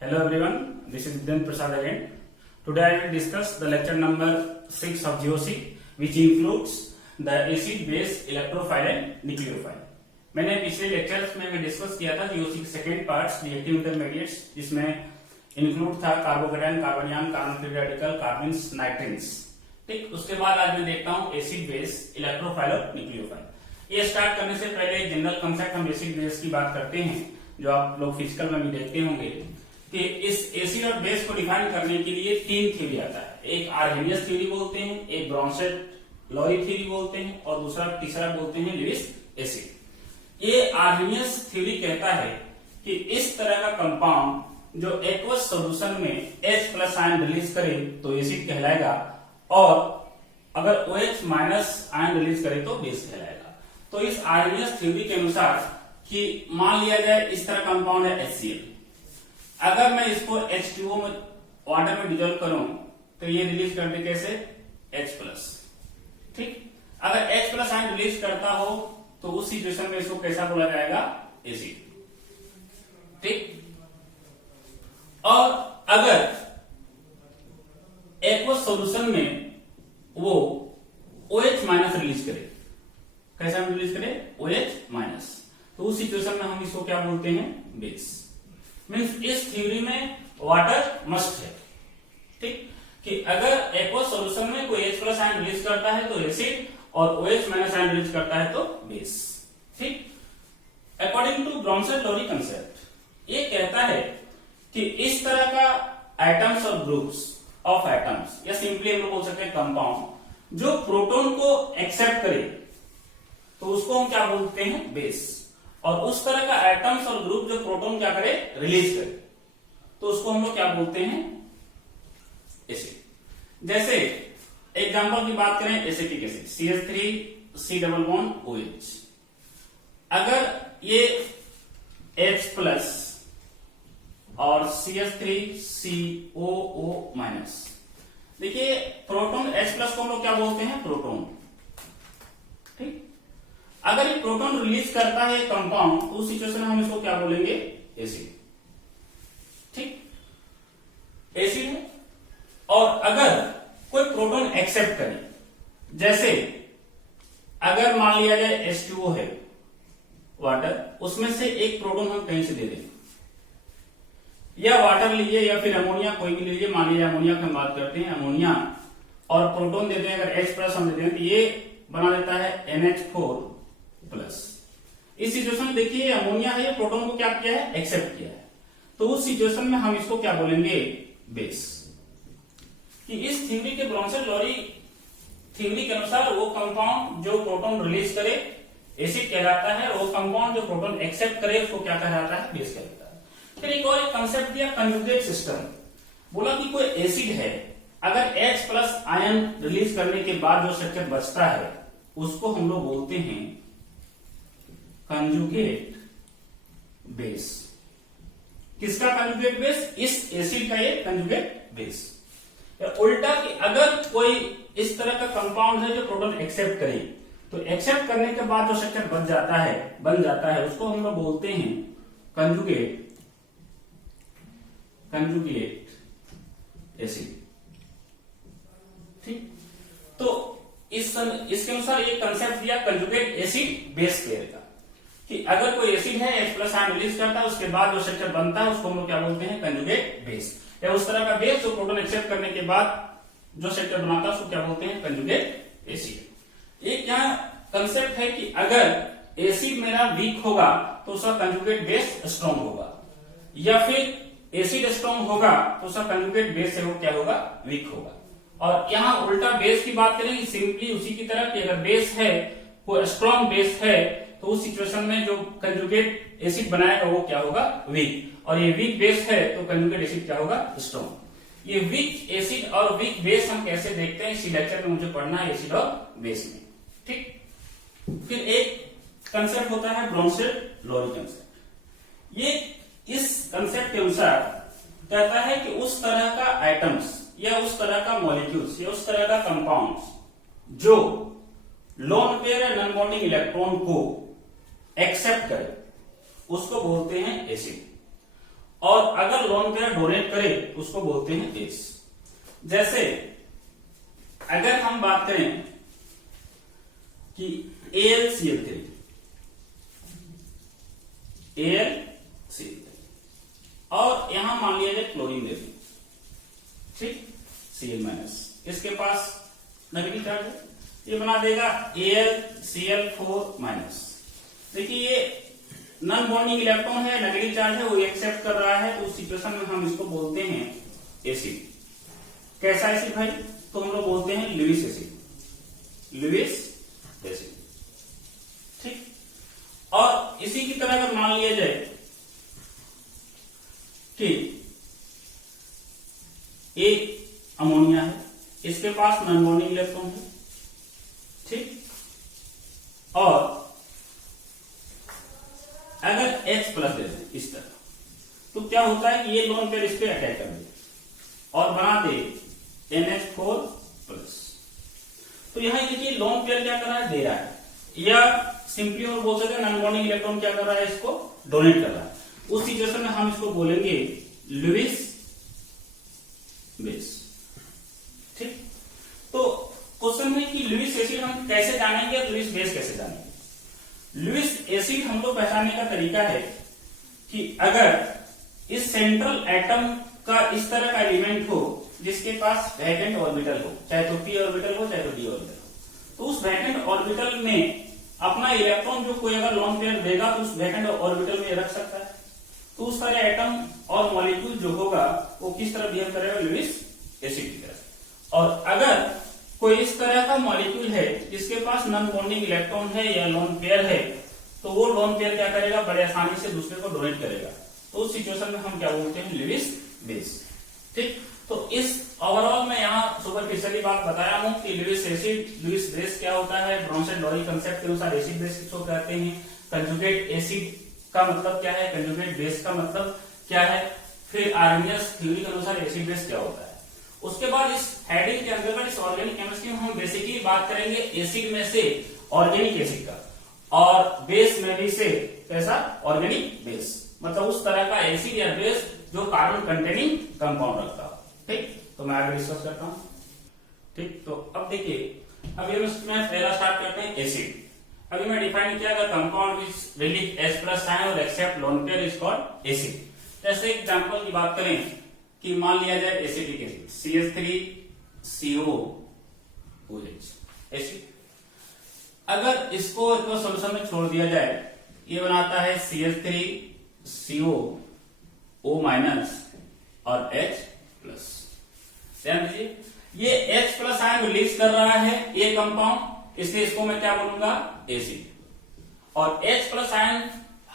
Hello everyone, this is Vidyan Prasad again. Today I will discuss the lecture number 6 of GOC which includes the acid base electrophile and nucleophile. मैंने पिछले lectures में मैं discuss किया था GOC के second parts reactive intermediates जिसमें include था carbocation, carbonium, carbon free radical, carbenes, nitrenes. ठीक, उसके बाद आज मैं देखता हूँ एसिड बेस इलेक्ट्रोफाइल और न्यूक्लियोफाइल। ये स्टार्ट करने से पहले जनरल कंसेप्ट हम एसिड बेस की बात करते हैं जो आप लोग फिजिकल में भी देखते होंगे कि इस एसिड और बेस को डिफाइन करने के लिए तीन थ्योरी आता है। एक आर्हेनियस थ्योरी बोलते हैं, एक ब्रॉन्सेट-लॉरी थ्योरी बोलते हैं और दूसरा तीसरा बोलते हैं लुईस एसिड। ये आर्हेनियस थ्योरी कहता है कि इस तरह का कंपाउंड जो एक्वस सॉल्यूशन में H प्लस आयन रिलीज करे तो एसिड कहलाएगा और अगर OH माइनस आयन रिलीज करे तो बेस कहलाएगा। तो इस आर्हेनियस थ्योरी के अनुसार कि मान लिया जाए इस तरह कंपाउंड है HCl, अगर मैं इसको H2O में वाटर में डिजोल्व करूं तो ये रिलीज कर दे कैसे H प्लस। ठीक, अगर H प्लस आयन रिलीज करता हो तो उस सिचुएशन में इसको कैसा बोला जाएगा एसिड। ठीक, और अगर एक्वस सॉल्यूशन में वो OH माइनस रिलीज करे, कैसा रिलीज करे OH माइनस, तो उस सिचुएशन में हम इसको क्या बोलते हैं बेस। मीन्स इस थ्योरी में वाटर मस्ट है। ठीक, कि अगर एक्वस सॉल्यूशन में कोई H प्लस आयन रिलीज करता है तो एसिड और OH माइनस आयन रिलीज करता है तो बेस। ठीक, अकॉर्डिंग टू ब्रॉन्सेट-लॉरी कंसेप्ट ये कहता है कि इस तरह का एटम्स और ग्रुप्स ऑफ एटम्स या सिंपली हम लोग बोल सकते हैं कंपाउंड जो प्रोटॉन को एक्सेप्ट करे तो उसको हम क्या बोलते हैं बेस, और उस तरह का एटम्स और ग्रुप जो प्रोटॉन क्या करे रिलीज करे तो उसको हम लोग क्या बोलते हैं एसिड। जैसे एग्जांपल की बात करें acetic acid CH3 C double bond OH, अगर ये H प्लस और CH3 COO माइनस, देखिए प्रोटॉन H प्लस को हम लोग क्या बोलते हैं प्रोटॉन। ठीक, अगर ये प्रोटॉन रिलीज करता है कंपाउंड तो उस सिचुएशन में हम इसको क्या बोलेंगे एसिड। ठीक, एसिड है। और अगर कोई प्रोटॉन एक्सेप्ट करे, जैसे अगर मान लिया जाए H2O है वाटर, उसमें से एक प्रोटॉन हम कहीं से दे दें, या वाटर लीजिए या फिर अमोनिया कोई भी लीजिए, मान लीजिए अमोनिया की हम बात करते हैं, अमोनिया और प्रोटॉन देते हैं, अगर H प्लस हम देते हैं तो ये बना देता है NH4 प्लस। इस सिचुएशन में देखिए अमोनिया है, ये प्रोटॉन को क्या किया है एक्सेप्ट किया है, तो उस सिचुएशन में हम इसको क्या बोलेंगे बेस। कि इस थ्योरी के ब्रॉन्सेट-लॉरी थ्योरी के अनुसार वो कंपाउंड जो प्रोटॉन रिलीज करे एसिड कहलाता है, वो कंपाउंड जो प्रोटॉन एक्सेप्ट करे उसको क्या कहलाता है बेस कहलाता है। फिर एक और कंसेप्ट दिया कंजुगेट सिस्टम, बोला कि कोई एसिड है अगर H प्लस आयन रिलीज करने के बाद जो स्ट्रक्चर बचता है उसको हम लोग बोलते हैं कंजुगेट बेस। किसका कंजुगेट बेस? इस एसिड का ये कंजुगेट बेस। उल्टा कि अगर कोई इस तरह का कंपाउंड है जो प्रोटॉन एक्सेप्ट करे तो एक्सेप्ट करने के बाद जो स्ट्रक्चर बन जाता है उसको हम लोग बोलते हैं कंजुगेट एसिड। ठीक, तो इसके अनुसार एक कंसेप्ट दिया कंजुगेट एसिड बेस पेयर का, कि अगर कोई एसिड है H प्लस आयन रिलीज करता है उसके बाद जो स्ट्रक्चर बनता है उसको हम लोग क्या बोलते हैं कंजुगेट बेस, या उस तरह का बेस जो प्रोटॉन एक्सेप्ट करने के बाद जो स्ट्रक्चर बनाता है उसको क्या बोलते हैं कंजुगेट एसिड। एक क्या कंसेप्ट है कि अगर एसिड मेरा वीक होगा तो उसका कंजुगेट बेस स्ट्रॉन्ग होगा, या फिर एसिड स्ट्रॉन्ग होगा तो उसका कंजुगेट बेस है वो क्या होगा वीक होगा। और यहाँ उल्टा बेस की बात करें सिंपली उसी की तरह कि अगर बेस है वो स्ट्रॉन्ग बेस है तो उस सिचुएशन में जो कंजुगेट एसिड बनाएगा वो क्या होगा वीक, और ये वीक बेस है तो कंजुगेट एसिड क्या होगा स्ट्रॉन्ग। ये वीक एसिड और वीक बेस हम कैसे देखते हैं इसी लेक्चर में मुझे पढ़ना है एसिड और बेस में। ठीक, फिर एक कंसेप्ट होता है ब्रॉन्सेट-लॉरी कंसेप्ट। ये इस कंसेप्ट के अनुसार कहता है कि उस तरह का एटम्स या उस तरह का मॉलिक्यूल्स या उस तरह का कंपाउंड्स जो लोन पेयर या नॉन बॉन्डिंग इलेक्ट्रॉन को एक्सेप्ट करे उसको बोलते हैं एसिड। और अगर लोन पेयर डोनेट करे तो उसको बोलते हैं एस। जैसे अगर हम बात करें कि AlCl3 और यहां मान लिया जाए क्लोरीन दे दी, ठीक, Cl-, इसके पास नेगेटिव चार्ज है, ये बना देगा AlCl4-। देखिए ये नॉन बॉन्डिंग इलेक्ट्रॉन है, नेगेटिव चार्ज है, वो एक्सेप्ट कर रहा है, तो उस सिचुएशन में हम इसको बोलते हैं एसिड। कैसा एसिड भाई? तो हम लोग बोलते हैं लुईस एसिड, लुईस एसिड, ठीक। और इसी की तरह अगर मान लिया जाए कि ए अमोनिया है, इसके पास नॉन बॉन्डिंग इलेक्ट्रॉन है, ठीक, और अगर H प्लस दे दें इस तरह, तो क्या होता है कि ये लोन पेयर इस पे अटैक कर दे और बना दे NH4+। तो यहां देखिए लोन पेयर क्या कर रहा है, दे रहा है, या सिंपली और बोल सकते हैं नॉन बॉन्डिंग इलेक्ट्रॉन क्या कर रहा है, इसको डोनेट कर रहा है। उस सिचुएशन में हम इसको बोलेंगे लुईस बेस, ठीक। तो क्वेश्चन है कि लुईस एसिड हम कैसे जानेंगे और लुईस बेस कैसे जानेंगे। लुईस एसिड हम लोग पहचानने का तरीका है कि अगर इस सेंट्रल एटम का इस तरह का एलिमेंट हो जिसके पास वैकेंट ऑर्बिटल हो, चाहे तो p ऑर्बिटल हो चाहे तो d ऑर्बिटल हो, तो उस वैकेंट ऑर्बिटल में अपना इलेक्ट्रॉन जो कोई अगर लोन पेयर देगा तो उस वैकेंट ऑर्बिटल में रख सकता है। तो उस तरह एटम और मॉलिक्यूल जो होगा वो किस तरह बिहेव करेगा, लुईस एसिड की तरह। और अगर कोई इस तरह का मॉलिक्यूल है जिसके पास नॉन बॉन्डिंग इलेक्ट्रॉन है या लोन पेयर है, तो वो लोन पेयर क्या करेगा, बड़े आसानी से दूसरे को डोनेट करेगा। तो उस सिचुएशन में हम क्या बोलते हैं, लुईस बेस, ठीक। तो इस ओवरऑल में यहाँ सुपरफिशियली बात बताया हूं कि लुईस एसिड, लुईस बेस क्या होता है, ब्रॉन्सन-डॉरी कंसेप्ट के अनुसार एसिड बेस किसको कहते हैं, कंजुगेट एसिड का मतलब क्या है, कंजुगेट बेस का मतलब क्या है, फिर आर्मियस थ्योरी के अनुसार एसिड बेस क्या होता है। उसके बाद इस हेडिंग के अंतर्गत इस ऑर्गेनिक केमिस्ट्री में हम बेसिकली बात करेंगे एसिड में से ऑर्गेनिक एसिड का, और बेस में भी से कैसा, ऑर्गेनिक बेस, मतलब उस तरह का एसिड या बेस जो कार्बन कंटेनिंग कंपाउंड रखता हो, ठीक। तो मैं आगे डिस्कस करता हूं, ठीक। तो अब देखिए, अभी हम पहला स्टार्ट करते हैं एसिड। अभी मैं डिफाइन किया, अगर compound which release H+ ion और accept lone pair is called acid. जैसे एग्जांपल की बात करें कि मान लिया जाए एसिटिक एसिड CH3COOH एसिड, अगर इसको सॉल्यूशन में छोड़ दिया जाए, ये बनाता है CH3CO O- और H+। ध्यान दीजिए, ये H+ आयन रिलीज कर रहा है ये कंपाउंड, इसलिए इसको मैं क्या बोलूंगा, एसिड। और H+ आयन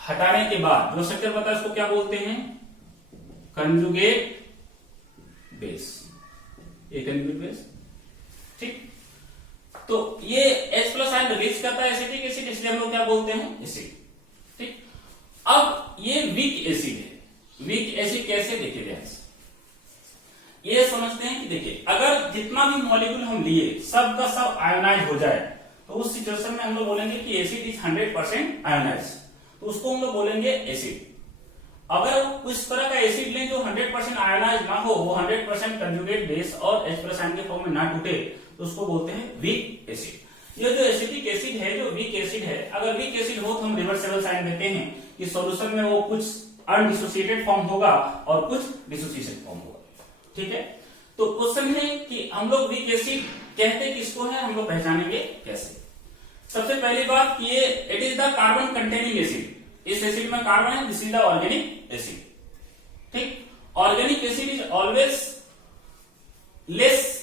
हटाने के बाद जो स्ट्रक्चर पता है उसको क्या बोलते हैं, कंजुगेट बेस, ये कंजुगेट बेस, ठीक। तो ये H+ आयन रिलीज करता है एसिटिक एसिड, इसलिए हम लोग क्या बोलते हैं, एसिड, ठीक। अब ये वीक एसिड है। वीक एसिड कैसे, देखिए ध्यान से ये समझते हैं कि देखिए, अगर जितना भी मॉलिक्यूल हम लिए सब का सब आयोनाइज हो जाए, तो उस सिचुएशन में हम लोग बोलेंगे कि एसिड इज 100% आयोनाइज, तो उसको हम लोग बोलेंगे एसिड। अगर उस तरह का एसिड लें जो 100% आयोनाइज ना हो, वो 100% कंजुगेट बेस और H+ आयन के फॉर्म में ना टूटे, तो उसको बोलते हैं वीक एसिड। ये जो एसिटिक एसिड है, जो वीक एसिड है, अगर वीक एसिड हो तो हम रिवर्सिबल साइन देते हैं कि सॉल्यूशन में वो कुछ अनडिसोसिएटेड फॉर्म होगा और कुछ डिसोसिएटेड फॉर्म होगा, ठीक है। तो क्वेश्चन है कि हम लोग वीक एसिड कहते किसको है, हम लोग पहचानेंगे कैसे। सबसे पहली बात, ये it is the carbon containing acid, इस एसिड में कार्बन है, this is the organic acid, ठीक। Organic acid is always less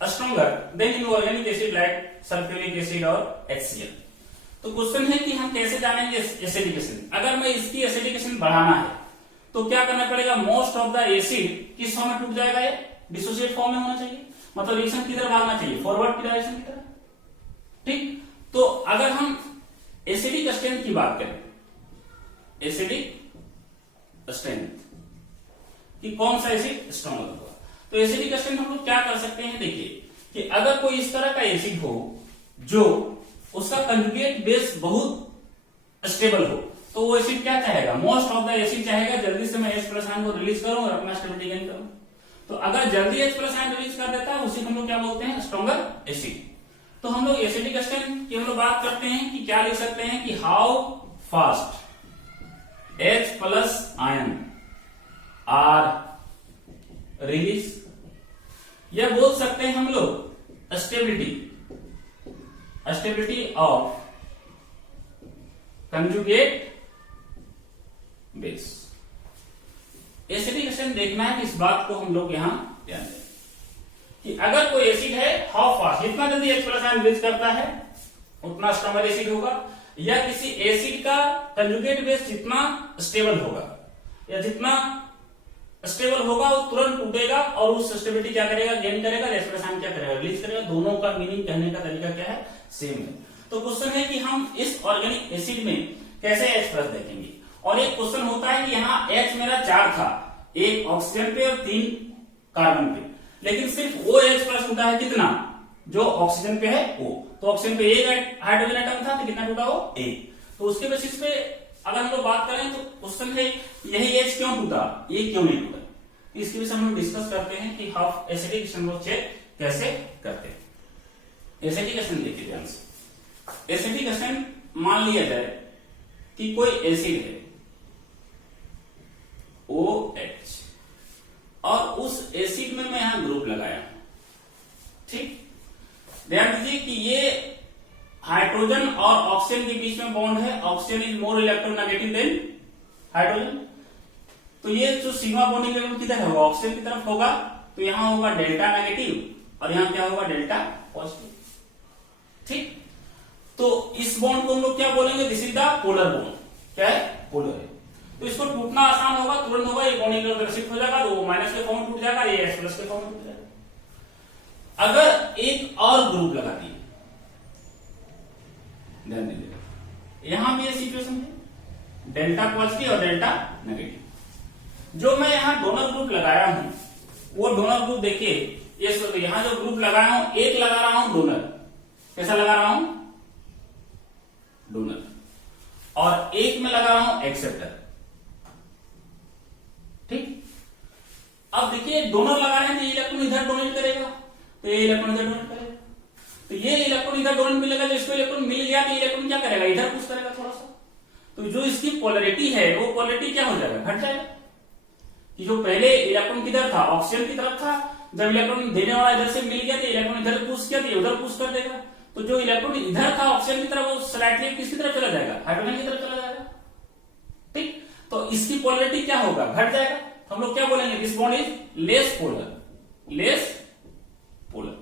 stronger than inorganic acid like sulphuric acid और HCl। तो क्वेश्चन है कि हम कैसे जानेंगे एसिडिक एसिड। अगर मैं इसकी एसिडिक एसिड बढ़ाना है तो क्या करना पड़ेगा, मोस्ट ऑफ द एसिड किस फॉर्म में टूट जाएगा, ये डिसोसिएट फॉर्म में होना चाहिए, मतलब रिएक्शन किधर भागना चाहिए, फॉरवर्ड की डायरेक्शन की तरफ, ठीक। तो अगर हम एसिडिक स्ट्रेंथ की बात करें, एसिडिक स्ट्रेंथ कि कौन सा एसिड स्ट्रॉन्ग होगा, तो एसिडिक स्ट्रेंथ हम लोग क्या कर सकते हैं, देखिए कि अगर कोई इस तरह का एसिड हो जो उसका कंजुगेट बेस बहुत स्टेबल हो, तो तो वो एसिड क्या चाहेगा, मोस्ट ऑफ द एसिड चाहेगा जल्दी से मैं H+ आयन को रिलीज करूं और अपना स्टेबिलिटी गेन करूं। तो अगर जल्दी H+ आयन रिलीज कर देता है उसी को हम लोग क्या बोलते हैं, स्ट्रॉन्गर एसिड। तो हम लोग एसिडिक स्ट्रेंथ की हम लोग बात करते हैं कि क्या लिख सकते हैं कि how fast H+ ion are release, या बोल सकते हैं हम लोग stability of conjugate base. Acidic strength देखना है कि इस बात को हम लोग यहां ध्यान दें कि अगर कोई एसिड है हाउ फास्ट, जितना जल्दी H+ आयन रिलीज करता है उतना स्ट्रॉन्गर एसिड होगा, या किसी एसिड का कंजुगेट बेस जितना स्टेबल होगा या जितना स्टेबल होगा वो तुरंत टूटेगा और उस स्टेबिलिटी क्या करेगा, गेन करेगा, H+ आयन क्या करेगा, रिलीज करेगा। दोनों का मीनिंग कहने का तरीका क्या है, सेम है। तो क्वेश्चन है कि हम इस ऑर्गेनिक एसिड में कैसे H+ देखेंगे। और एक क्वेश्चन होता है कि यहाँ H मेरा 4 था, एक ऑक्सीजन पे और 3 कार्बन पे, लेकिन सिर्फ वो H+ टूटा है कितना, जो ऑक्सीजन पे है वो। तो ऑक्सीजन पे एक हाइड्रोजन एटम था तो कितना टूटा वो, एक। तो उसके बेसिस पे अगर हम लोग बात करें तो क्वेश्चन है यही H क्यों टूटा, ये क्यों नहीं टूटा। इसके विषय हम लोग डिस्कस करते हैं कि हाफ एसिडिक स्ट्रेंथ चेक कैसे करते हैं। एसिडिक स्ट्रेंथ देखिए ध्यान से। एसिडिक स्ट्रेंथ मान लिया जाए कि कोई एसिड है OH और उस एसिड में मैं यहां ग्रुप लगाया, ठीक। ध्यान दीजिए कि ये हाइड्रोजन और ऑक्सीजन के बीच में बॉन्ड है, oxygen is more electronegative than hydrogen. तो ये जो सिग्मा बॉन्डिंग इलेक्ट्रॉन किधर होगा, ऑक्सीजन की तरफ होगा, तो यहां होगा डेल्टा नेगेटिव और यहां क्या होगा, डेल्टा पॉजिटिव, ठीक। तो इस बॉन्ड को हम लोग क्या बोलेंगे, this is the polar bond. क्या है, पोलर है। तो इसको टूटना आसान होगा, तुरंत होगा, ये बॉन्डिंग इलेक्ट्रॉन शिफ्ट हो जाएगा तो वो माइनस के फॉर्म टूट जाएगा, ये H+ के फॉर्म टूट जाएगा। अगर एक और ग्रुप लगा दिए, ध्यान दीजिएगा यहां भी ये सिचुएशन है, डेल्टा पॉजिटिव और डेल्टा नेगेटिव। जो मैं यहां डोनर ग्रुप लगाया हूं वो डोनर ग्रुप देखिए, ये यहां जो ग्रुप लगाया हूं, एक लगा रहा हूं डोनर, कैसा लगा रहा हूं, डोनर, और एक में लगा रहा हूं एक्सेप्टर, ठीक। अब देखिए डोनर लगा रहे हैं तो ये इलेक्ट्रॉन इधर डोनेट करेगा, तो ये इलेक्ट्रॉन इधर डोनेट करेगा, तो ये इलेक्ट्रॉन इधर डोनेट मिलेगा, तो इसको इलेक्ट्रॉन मिल गया तो इलेक्ट्रॉन क्या करेगा, इधर पुश करेगा थोड़ा सा। तो जो इसकी पोलरिटी है वो पोलरिटी क्या हो जाएगा, घट जाएगा। कि जो पहले इलेक्ट्रॉन किधर था, ऑक्सीजन की तरफ था, जब इलेक्ट्रॉन देने वाला इधर से मिल गया तो इलेक्ट्रॉन इधर पुश किया तो उधर पुश कर देगा। तो जो इलेक्ट्रॉन इधर था ऑक्सीजन की तरफ, वो स्लाइटली किसकी तरफ चला जाएगा, हाइड्रोजन की तरफ चला जाएगा, ठीक। तो इसकी पोलरिटी क्या होगा, घट जाएगा। तो हम लोग क्या बोलेंगे, this bond is less polar,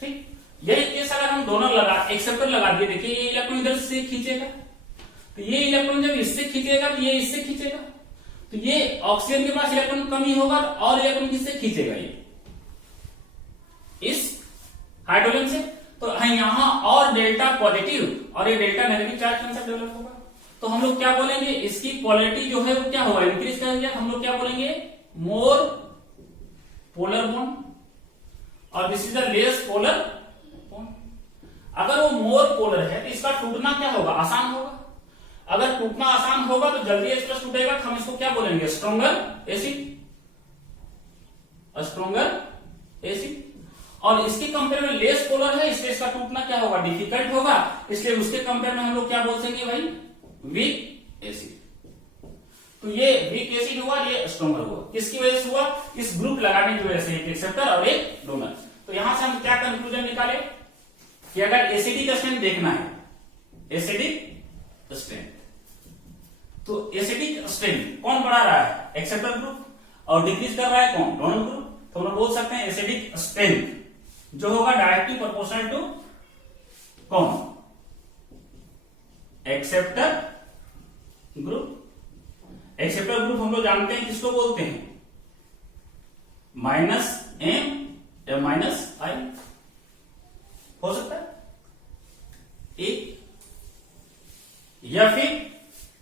ठीक। यही केस अगर हम डोनर लगा, एक्सेप्टर लगा दिए, देखिए ये इलेक्ट्रॉन इधर से खींचेगा, तो ये इलेक्ट्रॉन जब इससे खींचेगा तो ये इससे खींचेगा, तो ये ऑक्सीजन के पास इलेक्ट्रॉन कमी होगा और इलेक्ट्रॉन किससे खींचेगा, ये इस हाइड्रोजन से। तो यहां और डेल्टा पॉजिटिव और ये delta negative charge concept develop होगा। तो हम लोग क्या बोलेंगे, इसकी पोलरिटी जो है वो क्या होगा, इंक्रीज कर दिया, हम लोग क्या बोलेंगे, मोर पोलर बॉन्ड, और this is the less polar bond. अगर वो मोर पोलर है तो इसका टूटना क्या होगा, आसान होगा। अगर टूटना आसान होगा तो जल्दी H+ टूटेगा, तो हम इसको क्या बोलेंगे, स्ट्रॉन्गर एसिड। और इसके कंपेयर में लेस पोलर है, इसलिए इसका टूटना क्या होगा, डिफिकल्ट होगा, इसलिए उसके कंपेयर में हम लोग क्या बोल सकेंगे भाई, वीक एसिड। तो ये वीक एसिड हुआ, ये स्ट्रॉन्गर हुआ, किसकी वजह से हुआ, इस ग्रुप लगाने की वजह से, एक एक्सेप्टर और एक डोनर। तो यहां से हम क्या कंक्लूजन निकाले कि अगर एसिडिक स्ट्रेंथ देखना है, एसिडिक स्ट्रेंथ, तो एसिडिक स्ट्रेंथ कौन बढ़ा रहा है, एक्सेप्टर ग्रुप, और डिक्रीज कर रहा है कौन, डोनर ग्रुप। तो हम बोल सकते हैं एसिडिक स्ट्रेंथ जो होगा डायरेक्टली प्रोपोर्शनल टू कौन, एक्सेप्टर ग्रुप। एक्सेप्टर ग्रुप हम लोग जानते हैं किसको बोलते हैं, -M या -I हो सकता है एक, या फिर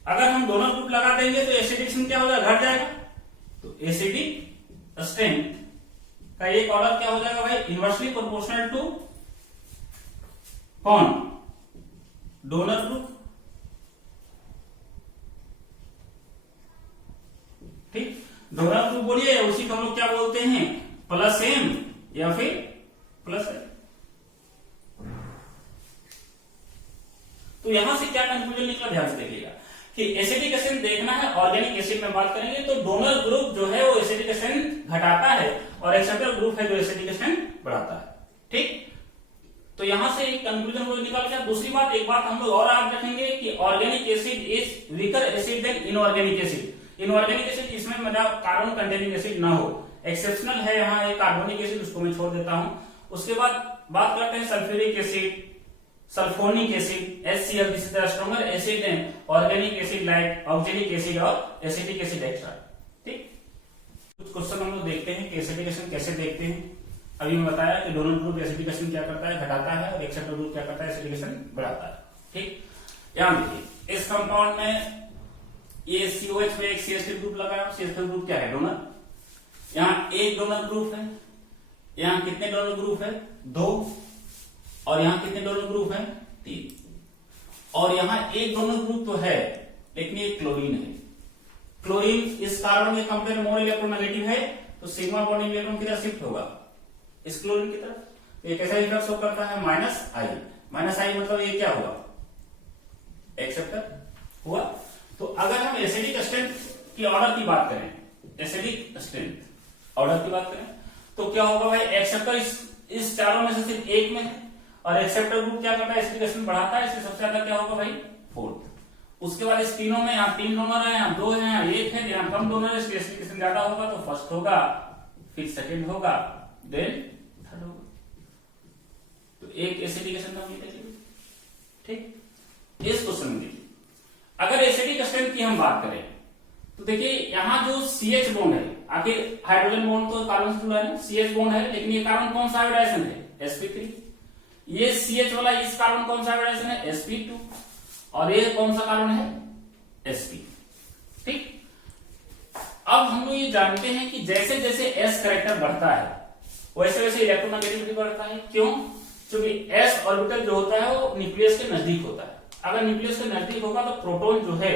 अगर हम दोनों ग्रुप लगा देंगे तो एसिडिक स्ट्रेंथ क्या हो जाएगा, घट जाएगा। तो एसिडिक स्ट्रेंथ का एक ऑर्डर क्या हो जाएगा भाई, इनवर्सली प्रोपोर्शनल टू कौन, डोनर ग्रुप। डोनर ग्रुप बोलिए, उसी को हम लोग क्या बोलते हैं, प्लस एम या फिर प्लस एम। तो यहां से क्या कंक्लूजन निकला, ध्यान से देखिएगा कि एसिडिक एसिड देखना है, ऑर्गेनिक एसिड में बात करेंगे तो डोनर ग्रुप जो है वो एसिडिक एसिड घटाता है और एक्सेप्टर ग्रुप है जो एसिडिक एसिड बढ़ाता है। ठीक, तो यहां से एक कंक्लूजन वो निकाल गया। दूसरी बात, एक बात हम लोग और याद रखेंगे कि organic acid is weaker acid than inorganic acid. Inorganic acid जिसमें मतलब कार्बन कंटेनिंग एसिड ना हो, एक्सेप्शनल है यहाँ एक कार्बोनिक एसिड, उसको मैं छोड़ देता हूं। उसके बाद बात करते हैं sulphuric acid, sulphonic acid, HCl, this is the stronger acid than organic acid like oxalic acid और एसिटिक एसिड एक्स्ट्रा। ठीक, कुछ क्वेश्चन हम लोग देखते हैं कि एसिडिक एसिड कैसे देखते हैं। अभी मैं बताया कि डोनर ग्रुप एसिडिक एसिड क्या करता है, घटाता है, और एक्सेप्टर ग्रुप क्या करता है, एसिडिक एसिड बढ़ाता है। ठीक, यहां देखिए इस कंपाउंड में ये COH में एक CH3 ग्रुप लगाया, CH3 ग्रुप क्या है, डोनर। यहाँ एक डोनर ग्रुप है, यहाँ कितने डोनर ग्रुप है, 2, और यहाँ कितने डोनर ग्रुप है, 3, और यहाँ एक डोनर ग्रुप तो है लेकिन ये क्लोरीन है। क्लोरीन इस कार्बन के कंपेयर में मोर इलेक्ट्रोनेगेटिव है, तो सिग्मा बॉन्डिंग इलेक्ट्रॉन की तरफ शिफ्ट होगा इस क्लोरीन की तरफ। ये कैसा इफेक्ट शो करता है, -I। -I मतलब ये क्या हुआ, एक्सेप्टर हुआ। तो अगर हम एसिडिक स्ट्रेंथ की ऑर्डर की बात करें, एसिडिक स्ट्रेंथ ऑर्डर की बात करें तो क्या होगा भाई, एक्सेप्टर इस चारों में से सिर्फ एक में है, और एक्सेप्टर ग्रुप क्या करता है, एसिडिक एसिड बढ़ाता है, इसलिए सबसे ज्यादा क्या होगा भाई, 4th। उसके बाद इस तीनों में यहाँ 3 डोनर है, यहाँ 2 है, यहाँ 1 है, यहाँ कम डोनर है, इसलिए एसिडिक एसिड ज्यादा होगा, तो फर्स्ट होगा, फिर सेकंड होगा, देन थर्ड होगा। तो एक एसिडिक एसिड हम ये देखिए। ठीक, इस क्वेश्चन में देखिए अगर एसिडिक स्ट्रेंथ की हम बात करें तो देखिए यहाँ जो CH बॉन्ड है, आखिर हाइड्रोजन बॉन्ड तो कार्बन से जुड़ा है, CH बॉन्ड है, लेकिन ये कार्बन कौन सा हाइब्रिडाइजेशन है, sp3। ये CH वाला इस कार्बन कौन सा हाइब्रिडाइजेशन है, sp2, और ये कौन सा कार्बन है, sp। ठीक, अब हम लोग ये जानते हैं कि जैसे जैसे s कैरेक्टर बढ़ता है वैसे वैसे इलेक्ट्रोनेगेटिविटी बढ़ता है। क्यों, क्योंकि s ऑर्बिटल जो होता है वो न्यूक्लियस के नजदीक होता है। अगर न्यूक्लियस के नजदीक होगा तो प्रोटॉन जो है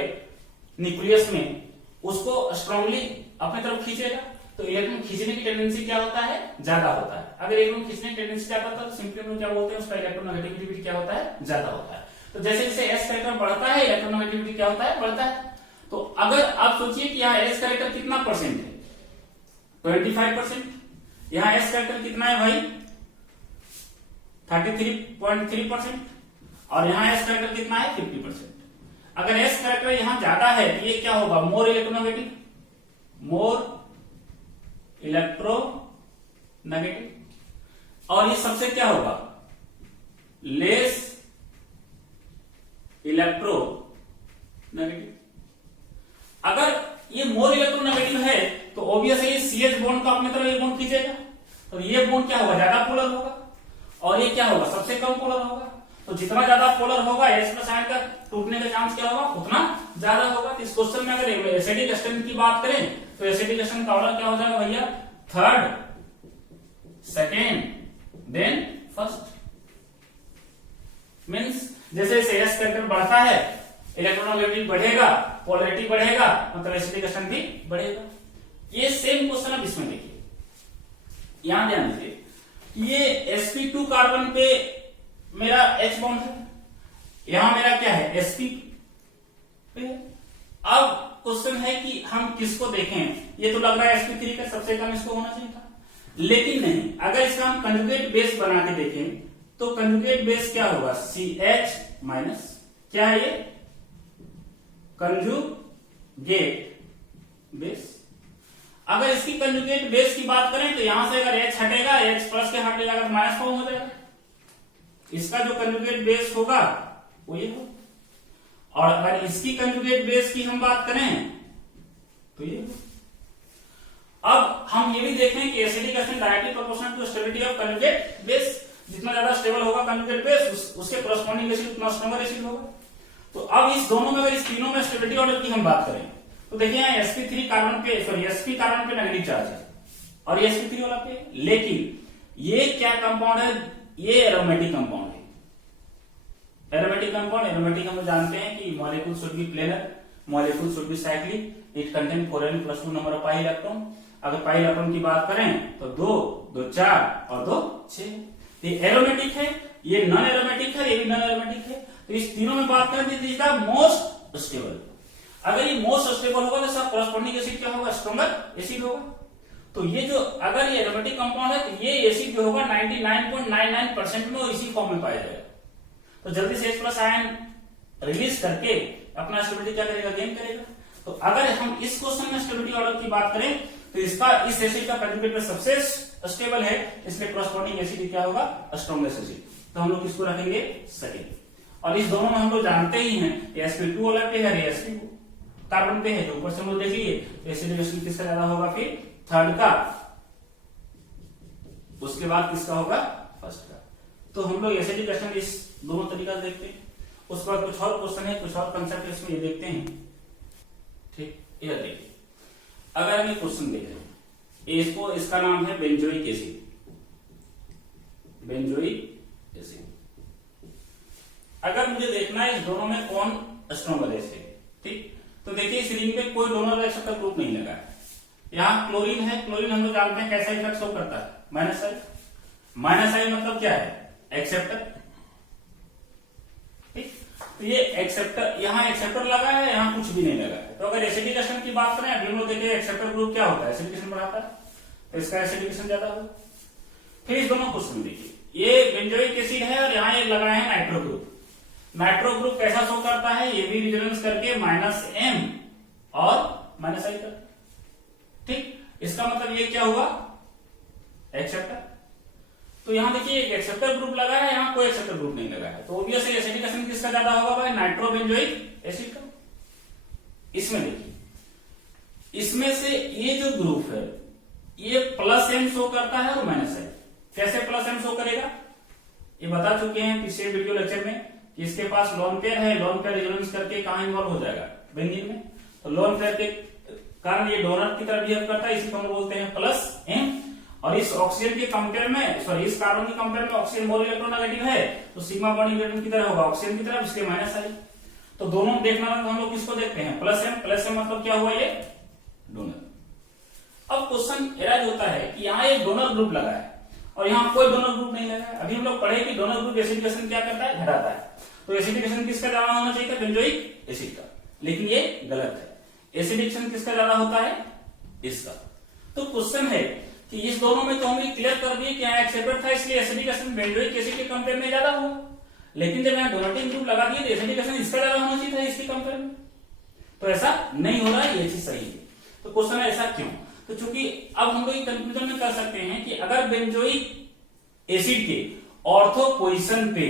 न्यूक्लियस में उसको स्ट्रांगली अपने तरफ खींचेगा, तो इलेक्ट्रॉन खींचने की टेंडेंसी क्या होता है, ज्यादा होता है। अगर इलेक्ट्रॉन खींचने की टेंडेंसी ज्यादा होता है तो सिंपली हम लोग क्या बोलते हैं, उसका इलेक्ट्रोनेगेटिविटी क्या होता है, ज्यादा होता है। तो जैसे जैसे s कैरेक्टर बढ़ता है इलेक्ट्रोनेगेटिविटी क्या होता है, बढ़ता है। तो अगर आप सोचिए कि यहाँ s कैरेक्टर कितना परसेंट है, 25%, यहाँ s कैरेक्टर कितना है भाई, 33.3%, और यहाँ s कैरेक्टर कितना है, 50%। अगर s कैरेक्टर यहां ज्यादा है तो ये क्या होगा, मोर इलेक्ट्रोनेगेटिव, मोर इलेक्ट्रोनेगेटिव, और ये सबसे क्या होगा, लेस इलेक्ट्रोनेगेटिव। अगर ये मोर इलेक्ट्रोनेगेटिव है तो ऑब्वियसली ये CH बॉन्ड का अपने तरफ ये बॉन्ड खींचेगा, तो ये बॉन्ड क्या होगा, ज्यादा पोलर होगा, और ये क्या होगा, सबसे कम पोलर होगा। तो जितना ज्यादा पोलर होगा s+ आयन का टूटने का चांस क्या होगा, उतना ज्यादा होगा। तो इस क्वेश्चन में अगर एसिडिक स्ट्रेंथ की बात करें तो एसिडिक स्ट्रेंथ का ऑर्डर क्या हो जाएगा भैया, 3rd, 2nd, then 1st। Means जैसे जैसे s कैरेक्टर बढ़ता है इलेक्ट्रोनेगेटिविटी बढ़ेगा, पोलैरिटी बढ़ेगा, मतलब एसिडिक स्ट्रेंथ भी बढ़ेगा। ये सेम क्वेश्चन अब इसमें देखिए, यहां ध्यान दीजिए, ये sp2 कार्बन पे मेरा H बॉन्ड है, यहां मेरा क्या है, sp पे। अब क्वेश्चन है कि हम किसको देखें, ये तो लग रहा है sp3 का सबसे कम इसको होना चाहिए था, लेकिन नहीं। अगर इसका हम कंजुगेट बेस बना के देखें तो कंजुगेट बेस क्या होगा, CH-, क्या है ये, कंजुगेट बेस। अगर इसकी कंजुगेट बेस की बात करें तो यहां से अगर H हटेगा, H+ के हट जाएगा तो माइनस फॉर्म हो जाएगा। इसका जो कंजुगेट बेस होगा वो ये हो, और अगर इसकी कंजुगेट बेस की हम बात करें तो ये हो। अब हम ये भी देखें कि acidic acid directly proportional to stability of conjugate base, जितना ज्यादा स्टेबल होगा कंजुगेट बेस उसके कॉरेस्पॉन्डिंग एसिड उतना स्ट्रॉन्गर एसिड होगा। तो अब इस दोनों में, अगर इस तीनों में स्टेबिलिटी ऑर्डर की हम बात करें तो देखिए यहाँ sp3 कार्बन पे, सॉरी sp कार्बन पे नेगेटिव चार्ज है और ये sp3 वाला पे, लेकिन ये क्या कंपाउंड है, ये एरोमेटिक कंपाउंड है। एरोमेटिक कंपाउंड, एरोमेटिक हम जानते हैं कि molecule should be planar, molecule should be cyclic, it contain 4n plus 2 number of pi electron। अगर पाई इलेक्ट्रॉन की बात करें तो 2, 2 4 और 2 6। ये एरोमेटिक है, ये नॉन एरोमेटिक है, ये भी नॉन एरोमेटिक है। तो इस तीनों में बात करें तो this is the most stable. अगर ये मोस्ट स्टेबल होगा तो सब कॉरस्पॉन्डिंग एसिड क्या होगा, स्ट्रॉन्गर एसिड होगा। तो ये जो अगर ये एरोमेटिक कंपाउंड है तो ये एसिड जो होगा 99.99% में इसी फॉर्म में पाया जाएगा। तो जल्दी से H+ आयन रिलीज करके अपना स्टेबिलिटी क्या करेगा, गेन करेगा। तो अगर हम इस क्वेश्चन में स्टेबिलिटी ऑर्डर की बात करें तो इसका इस एसिड का कंजुगेट सबसे स्टेबल है, इसलिए कॉरस्पॉन्डिंग एसिड क्या होगा, स्ट्रॉन्गेस्ट एसिड। तो हम लोग इसको रखेंगे सेकेंड। और इस दोनों में हम लोग जानते ही हैं sp2 वाला पे है, sp कार्बन पे है, तो ऊपर से हम लोग देख लिए एसिडिक एसिड किसका ज्यादा होगा, फिर थर्ड का, उसके बाद किसका होगा, फर्स्ट का। तो हम लोग एसिडिक एसिड इस दोनों तरीका से देखते हैं। उसके बाद कुछ और क्वेश्चन है, कुछ और कंसेप्ट इसमें ये देखते हैं। ठीक, ये देखिए अगर हम ये क्वेश्चन देखें, इसको इसका नाम है बेंजोइक एसिड, बेंजोइक एसिड। अगर मुझे देखना है इस दोनों में कौन स्ट्रॉन्गर एसिड, ठीक, तो देखिए इस रिंग में कोई डोनर एक्सेप्टर ग्रुप नहीं लगा है। यहाँ क्लोरीन है, क्लोरीन हम लोग जानते हैं कैसा इफेक्ट शो करता है, -I। -I मतलब क्या है, एक्सेप्टर। ठीक, तो ये एक्सेप्टर, यहाँ एक्सेप्टर लगा है, यहाँ कुछ भी नहीं लगा है। तो अगर एसिडिकेशन की बात करें, अभी हम लोग देखिए एक्सेप्टर ग्रुप क्या होता है, एसिडिकेशन बढ़ाता है, तो इसका एसिडिकेशन ज्यादा होगा। फिर इस दोनों क्वेश्चन देखिए, ये बेंजोइक एसिड है और यहाँ ये लगा है नाइट्रो ग्रुप। नाइट्रो ग्रुप कैसा शो करता है, ये भी रिजोनेंस करके -M और -I का। ठीक, इसका मतलब ये क्या हुआ, एक्सेप्टर। तो यहां देखिए एक एक्सेप्टर ग्रुप लगा है, यहां कोई एक्सेप्टर ग्रुप नहीं लगा है, तो ऑब्वियसली एसिडिकेशन किसका ज्यादा होगा भाई, नाइट्रोबेंजोइक एसिड का। इसमें देखिए, इसमें से ये जो ग्रुप है ये +M शो करता है और -I। कैसे +M शो करेगा, ये बता चुके हैं पिछले वीडियो लेक्चर में कि इसके पास लोन पेयर है, लोन पेयर रेजोनेंस करके कहां इन्वॉल्व हो जाएगा, बेंजीन में। तो लोन पेयर के कारण ये डोनर की तरह बिहेव करता है, इसी को हम बोलते हैं +M। और इस ऑक्सीजन के कंपेयर में, सॉरी इस कार्बन के कंपेयर में ऑक्सीजन मोर इलेक्ट्रोनेगेटिव है, तो सिग्मा बॉन्डिंग रिलेशन की तरह होगा ऑक्सीजन की तरफ, इसलिए -I। तो दोनों देखना है तो हम लोग किसको देखते हैं, +M मतलब क्या हुआ, ये डोनर। अब क्वेश्चन एराइज होता है कि यहाँ एक डोनर ग्रुप लगा है और यहाँ कोई डोनर ग्रुप नहीं लगा है। अभी हम लोग पढ़े कि डोनर ग्रुप एसिडिकेशन क्या करता है, घटाता है। तो एसिडिकेशन किसका ज्यादा होना चाहिए था, बेंजोइक एसिड का, लेकिन ये गलत है। एसिडिकेशन किसका ज्यादा होता है, इसका। तो क्वेश्चन है कि इस दोनों में तो हम क्लियर कर दिए कि यहाँ एक्सेप्टर था, इसलिए एसिडिकेशन बेंजोइक एसिड के कंपेयर में ज्यादा हुआ। लेकिन जब यहाँ डोनेटिंग ग्रुप लगा दिए तो एसिडिकेशन इसका ज्यादा होना चाहिए था इसके कंपेयर में, तो ऐसा नहीं हो रहा है, ये चीज सही है। तो क्वेश्चन है ऐसा क्यों, तो चूंकि अब हम लोग कंक्लूजन में कर सकते हैं कि अगर बेंजोइक एसिड के ऑर्थो पोजीशन पे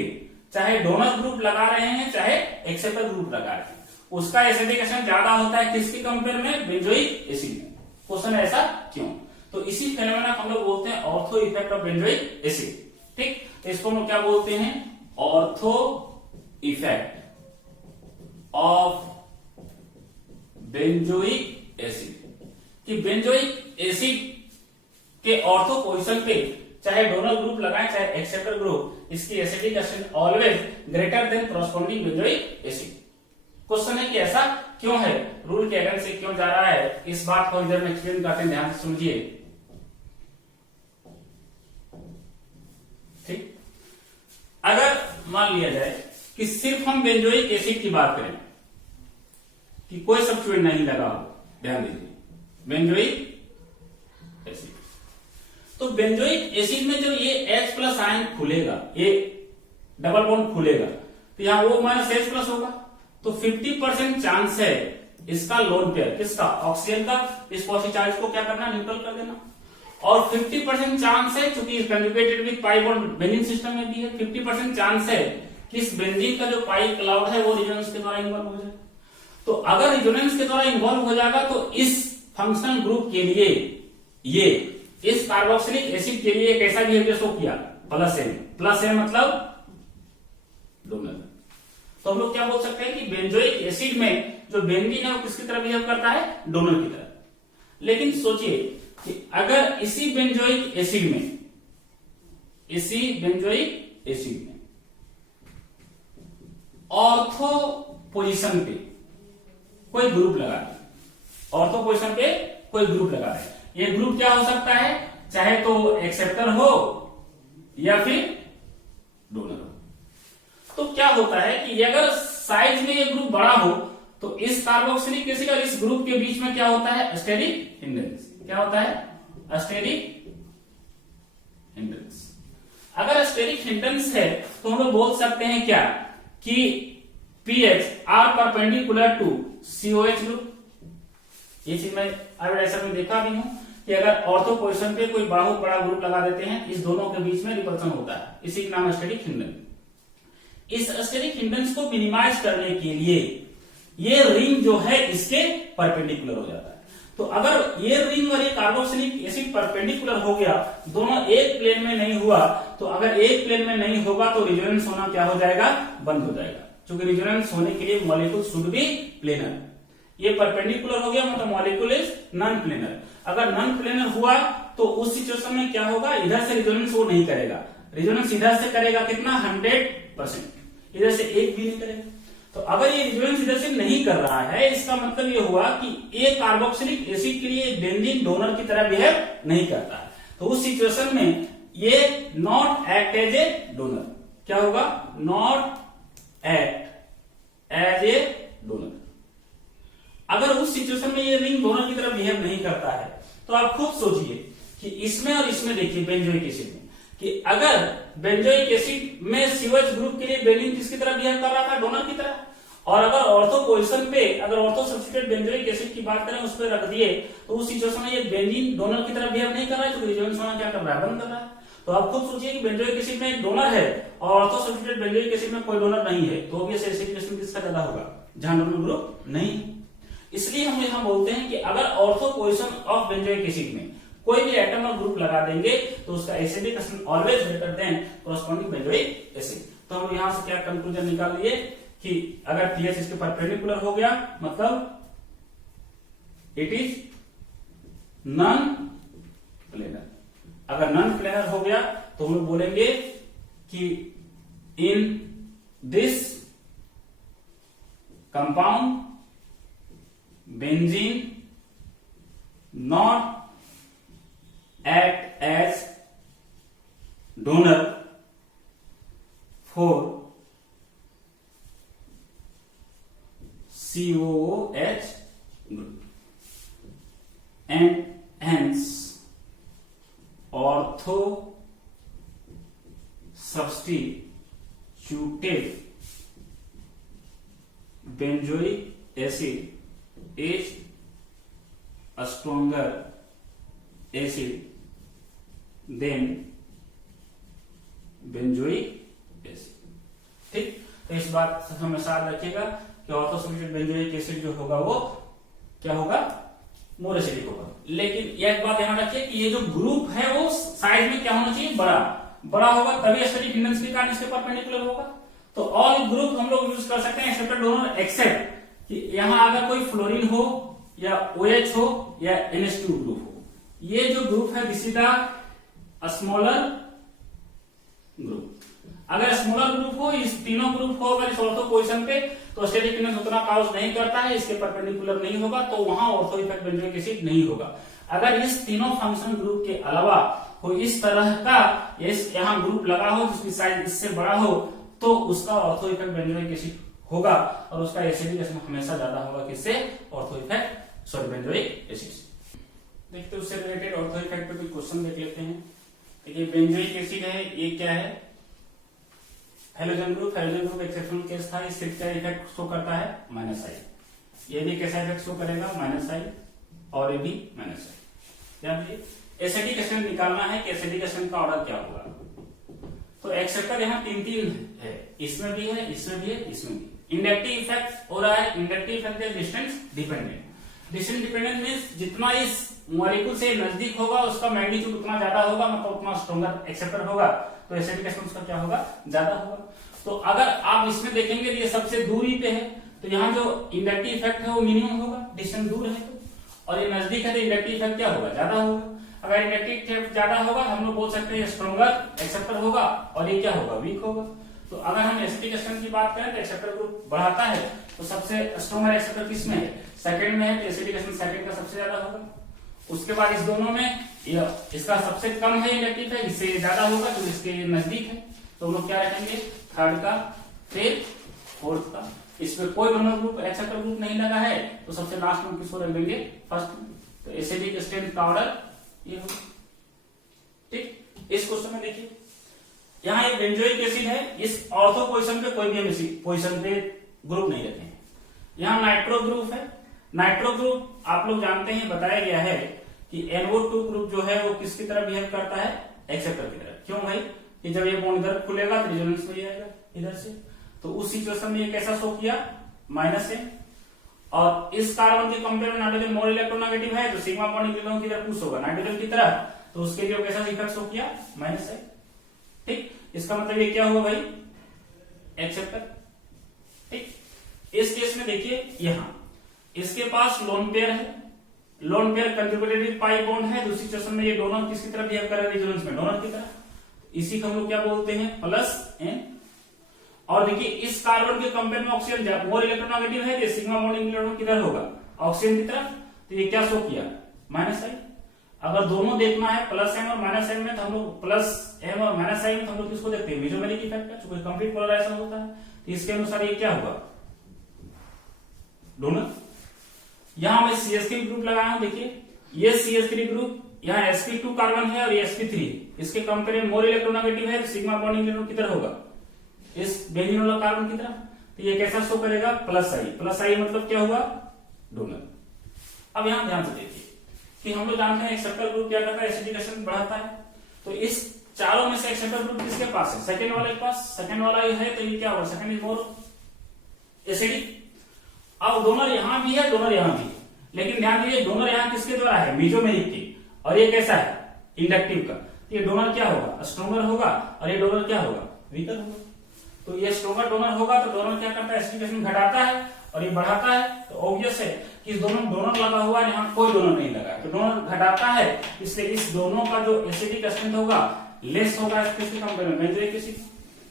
चाहे डोनर ग्रुप लगा रहे हैं चाहे एक्सेप्टर ग्रुप लगा रहे हैं, उसका एसिडिकेशन ज्यादा होता है किसके कंपेयर में, बेंजोइक एसिड में। क्वेश्चन ऐसा क्यों, तो इसी फेनोमेना हम लोग बोलते हैं ortho effect of benzoic acid. ठीक, तो इसको हम लोग क्या बोलते हैं, ortho effect of benzoic acid. कि बेंजोइक एसिड के ऑर्थो पोजीशन पे चाहे डोनर ग्रुप लगाए चाहे एक्सेप्टर ग्रुप, इसकी acidification always greater than corresponding benzoic acid. Question है कि ऐसा क्यों है, रूल के अगेंस्ट से क्यों जा रहा है, इस बात को इधर में एक्सप्लेन करते हैं, ध्यान से समझिए। ठीक, अगर मान लिया जाए कि सिर्फ हम बेंजोइक एसिड की बात करें कि कोई सब्स्टिट्यूएंट नहीं लगा हो, ध्यान दीजिए, बेंजोइक एसिड, तो बेंजोइक एसिड में जो ये H+ आयन खुलेगा, ये डबल बॉन्ड खुलेगा, तो यहां वो -H+ होगा। तो 50% चांस है इसका लोन पेयर, किसका, ऑक्सीजन का, इस पॉजिटिव चार्ज को क्या करना, न्यूट्रल कर देना। और 50% चांस है, चूंकि conjugated with pi bond benzene system में भी है, 50% चांस है कि इस बेंजीन का जो पाई क्लाउड है वो रिजोनेंस के द्वारा इन्वॉल्व हो जाए। तो अगर रिजोनेंस के द्वारा इन्वॉल्व हो जाएगा तो इस फंक्शनल ग्रुप के लिए ये इस कार्बोक्सिलिक एसिड के लिए कैसा बिहेवियर शो किया, +M मतलब डोनर। तो हम लोग क्या बोल सकते हैं कि बेंजोइक एसिड में जो बेंजीन है वो किसकी तरह बिहेव करता है, डोनर की तरह। लेकिन सोचिए कि अगर इसी बेंजोइक एसिड में ऑर्थो पोजीशन पे कोई ग्रुप लगा दें, ऑर्थो पोजीशन पे कोई ग्रुप लगा दें। ये ग्रुप क्या हो सकता है, चाहे तो एक्सेप्टर हो या फिर डोनर हो। तो क्या होता है कि अगर साइज में ये ग्रुप बड़ा हो तो इस कार्बोक्सिलिक एसिड और इस ग्रुप के बीच में क्या होता है, स्टेरिक हिंड्रेंस। क्या होता है, स्टेरिक हिंड्रेंस। अगर स्टेरिक हिंड्रेंस है तो हम लोग बोल सकते हैं क्या कि PH are perpendicular to COH group. ये चीज मैं ऐसा में देखा भी हूं कि अगर ऑर्थो पोजीशन पे कोई बहुत बड़ा ग्रुप लगा देते हैं, इस दोनों के बीच में रिपल्सन होता है, इसी का नाम स्टेरिक हिंड्रेंस। इस स्टेरिक हिंड्रेंस को मिनिमाइज करने के लिए ये रिंग जो है इसके परपेंडिकुलर हो जाता है। तो अगर ये रिंग और ये कार्बोक्सिलिक एसिड परपेंडिकुलर हो गया, दोनों एक प्लेन में नहीं हुआ, तो अगर एक प्लेन में नहीं होगा तो रेजोनेंस होना क्या हो जाएगा, बंद हो जाएगा। क्योंकि रेजोनेंस होने के लिए मॉलिक्यूल शुड बी प्लेनर। ये परपेंडिकुलर हो गया मतलब मॉलिक्यूल इज नॉन प्लेनर। अगर नॉन प्लेनर हुआ तो उस सिचुएशन में क्या होगा, इधर से रेजोनेंस वो नहीं करेगा, रेजोनेंस इधर से करेगा कितना 100%, इधर से एक भी नहीं करेगा। तो अगर ये रेजोनेंस इधर से नहीं कर रहा है, इसका मतलब ये हुआ कि एक कार्बोक्सिलिक एसिड के लिए बेंजीन डोनर की तरह बिहेव नहीं करता है। तो उस सिचुएशन में ये not act as a donor. क्या होगा, not act as a donor. अगर उस सिचुएशन में ये रिंग डोनर की तरह बिहेव नहीं करता है तो आप खुद सोचिए कि इसमें और इसमें देखिए बेंजोइक एसिड में कि अगर बेंजोइक एसिड में सीओएच ग्रुप के लिए बेंजीन किसकी तरह बिहेव कर रहा था, डोनर की तरह। और अगर ऑर्थो पोजीशन पे अगर ऑर्थो सब्स्टिट्यूट बेंजोइक एसिड की बात करें, उस पर रख दिए तो उस सिचुएशन में ये बेंजीन डोनर की तरह बिहेव नहीं कर रहा है, तो रेजोनेंस होना क्या कर रहा है, बंद कर रहा है। तो आप खुद सोचिए कि बेंजोइक एसिड में एक डोनर है और ऑर्थो सब्स्टिट्यूट बेंजोइक एसिड में कोई डोनर नहीं है, तो ऑब्वियस एसिड किसका ज्यादा होगा, जहां डोनर ग्रुप नहीं। इसलिए हम यहां बोलते हैं कि अगर ortho position of benzoic acid में कोई भी एटम और ग्रुप लगा देंगे तो उसका acidic always greater then corresponding benzoic acid. तो हम यहां से क्या कंक्लूजन निकाल लिए कि अगर पीएच इसके परपेंडिकुलर हो गया मतलब इट इज नॉन प्लेनर। अगर नॉन प्लेनर हो गया तो हम लोग बोलेंगे कि in this compound benzene not act as donor for COOH group and hence ortho substituted benzoic acid is a stronger acid than benzoic acid. ठीक, तो इस बात से हमेशा याद रखिएगा कि ऑर्थो सब्स्टिट्यूट बेंजोइक एसिड जो होगा वो क्या होगा, मोर एसिडिक होगा। लेकिन एक बात ध्यान रखिए कि ये जो ग्रुप है वो साइज में क्या होना चाहिए, बड़ा होगा, तभी स्टेरिक हिंड्रेंस के कारण इसके परपेंडिकुलर होगा। तो ऑल ग्रुप हम लोग यूज कर सकते हैं एक्सेप्ट डोनर, एक्सेप्ट कि यहां अगर कोई फ्लोरीन हो या OH हो या NH2 ग्रुप हो, ये जो ग्रुप है this is the smaller group. अगर स्मॉलर ग्रुप हो, इस तीनों ग्रुप हो अगर इस ऑर्थो पोजीशन पे, तो स्टेरिक हिंड्रेंस उतना काउज नहीं करता है, इसके परपेंडिकुलर नहीं होगा, तो वहां ऑर्थो इफेक्ट बेंजोइक एसिड नहीं होगा। अगर इस तीनों फंक्शन ग्रुप के अलावा कोई इस तरह का यहाँ ग्रुप लगा हो जिसकी साइज इससे बड़ा हो, तो उसका ऑर्थो इफेक्ट बेंजोइक एसिड होगा और उसका एसिडिक हमेशा ज्यादा होगा किससे, ortho effect sorry benzoic acid. देखते उससे रिलेटेड ऑर्थो इफेक्ट पे कोई क्वेश्चन देख लेते हैं। देखिए बेंजोइक एसिड है, ये क्या है, halogen group. Halogen group exceptional case था, इससे क्या इफेक्ट शो करता है, -I। ये भी कैसा इफेक्ट शो करेगा, -I, और ये भी -I। ध्यान दीजिए एसिडिक एसिड निकालना है कि एसिडिक एसिड का ऑर्डर क्या होगा। तो एक्सेप्टर यहाँ तीन है, इसमें भी है, इसमें भी है, इसमें भी। इंडक्टिव इफेक्ट हो रहा है, इंडक्टिव इफेक्ट है distance dependent. Distance dependent means जितना इस मॉलिक्यूल से नजदीक होगा उसका मैग्नीट्यूड उतना ज्यादा होगा, मतलब उतना स्ट्रॉन्गर एक्सेप्टर होगा, तो एसिडिक एसिड उसका क्या होगा, ज्यादा होगा। तो अगर आप इसमें देखेंगे ये सबसे दूरी पे है, तो यहाँ जो इंडक्टिव इफेक्ट है वो मिनिमम होगा, डिस्टेंस दूर है तो, और ये नजदीक है तो इंडक्टिव इफेक्ट क्या होगा, ज्यादा होगा। अगर इंडक्टिव इफेक्ट ज्यादा होगा हम लोग बोल सकते हैं स्ट्रॉन्गर एक्सेप्टर होगा और ये क्या होगा, वीक होगा। तो अगर हम एसिडिक स्ट्रेंथ की बात करें तो एक्सेप्टर ग्रुप बढ़ाता है, तो सबसे स्ट्रॉन्गर एक्सेप्टर किस में है, सेकंड में है, तो एसिडिक स्ट्रेंथ सेकंड का सबसे ज्यादा होगा। उसके बाद इस दोनों में इसका सबसे कम है इंडक्टिव है, इससे ज्यादा होगा तो इसके नजदीक है, तो हम लोग क्या रखेंगे थर्ड का, फिर फोर्थ का। इसमें कोई डोनर ग्रुप एक्सेप्टर ग्रुप नहीं लगा है तो सबसे लास्ट में किसको रख देंगे, फर्स्ट में। तो एसिडिक स्ट्रेंथ का ऑर्डर ये होगा। ठीक, इस क्वेश्चन में देखिए यहाँ एक बेंजोइक एसिड है, इस ऑर्थो पोजीशन पे कोई भी हम पोजीशन पे ग्रुप नहीं रखे हैं। यहाँ नाइट्रो ग्रुप है, नाइट्रो ग्रुप आप लोग जानते हैं, बताया गया है कि NO2 ग्रुप जो है वो किसकी तरह बिहेव करता है, एक्सेप्टर की तरह। क्यों भाई, कि जब ये बॉन्ड इधर खुलेगा तो रेजोनेंस में आएगा इधर से, तो उस सिचुएशन में ये कैसा शो किया, -n। और इस कार्बन के कंपेयर में नाइट्रोजन मोर इलेक्ट्रोनेगेटिव है, तो सिग्मा बॉन्ड इलेक्ट्रॉन की तरफ पुश होगा नाइट्रोजन की तरफ, तो उसके लिए कैसा इफेक्ट शो किया, -n। ठीक, इसका मतलब ये क्या हुआ भाई, एक्सेप्टर। ठीक, इस केस में देखिए यहां इसके पास लोन पेयर है, lone pair conjugated pi bond है, दूसरी सिचुएशन में ये डोनर किसकी तरफ बिहेव कर रहा है, रेजोनेंस में डोनर की तरफ। इसी को हम लोग क्या बोलते हैं, +n। और देखिए इस कार्बन के कंपेयर में ऑक्सीजन मोर इलेक्ट्रोनेगेटिव है, तो सिग्मा बॉन्ड इलेक्ट्रॉन किधर होगा, ऑक्सीजन की तरफ, तो ये क्या शो किया, -n। अगर दोनों देखना है +m और -m में, तो हम लोग +m और -i में हम लोग किसको देखते हैं, मेसोमेरिक इफेक्ट का, जो कंप्लीट पोलराइजेशन होता है, तो इसके अनुसार ये क्या होगा, डोनर। यहां मैं CH3 ग्रुप लगाया हूं, देखिए ये CH3 ग्रुप, यहाँ sp2 कार्बन है और ये sp3, इसके कंपेयर में मोर इलेक्ट्रोनेगेटिव है, तो सिग्मा बॉन्ड इलेक्ट्रॉन किधर होगा, इस बेंजीन वाला कार्बन की तरफ, तो ये कैसा शो करेगा, +i मतलब क्या हुआ, डोनर। अब यहां ध्यान से देखिए कि हम लोग जानते हैं एक्सेप्टर ग्रुप क्या करता है, एसिडिक स्ट्रेंथ बढ़ाता है, तो इस चारों में से एक्सेप्टर ग्रुप किसके पास है, सेकंड वाले के पास, सेकंड वाला ये है, तो ये क्या होगा, सेकंड इज मोर एसिडिक। अब डोनर यहां भी है, डोनर यहां भी है, लेकिन ध्यान दीजिए डोनर यहां किसके द्वारा है, मेसोमेरिक की, और ये कैसा है, इंडक्टिव का। ये डोनर क्या होगा, स्ट्रॉन्गर होगा, और ये डोनर क्या होगा, वीकर होगा। तो ये स्ट्रॉन्गर डोनर होगा, तो डोनर क्या करता है, एसिडिक स्ट्रेंथ घटाता है, और ये बढ़ाता है, तो ऑब्वियस है कि इस दोनों डोनर लगा हुआ है, यहाँ कोई डोनर नहीं लगा, तो डोनर घटाता है, इसलिए इस दोनों का जो एसिडिक स्ट्रेंथ होगा लेस होगा किसके कंपेयर में, बेंजोइक एसिड।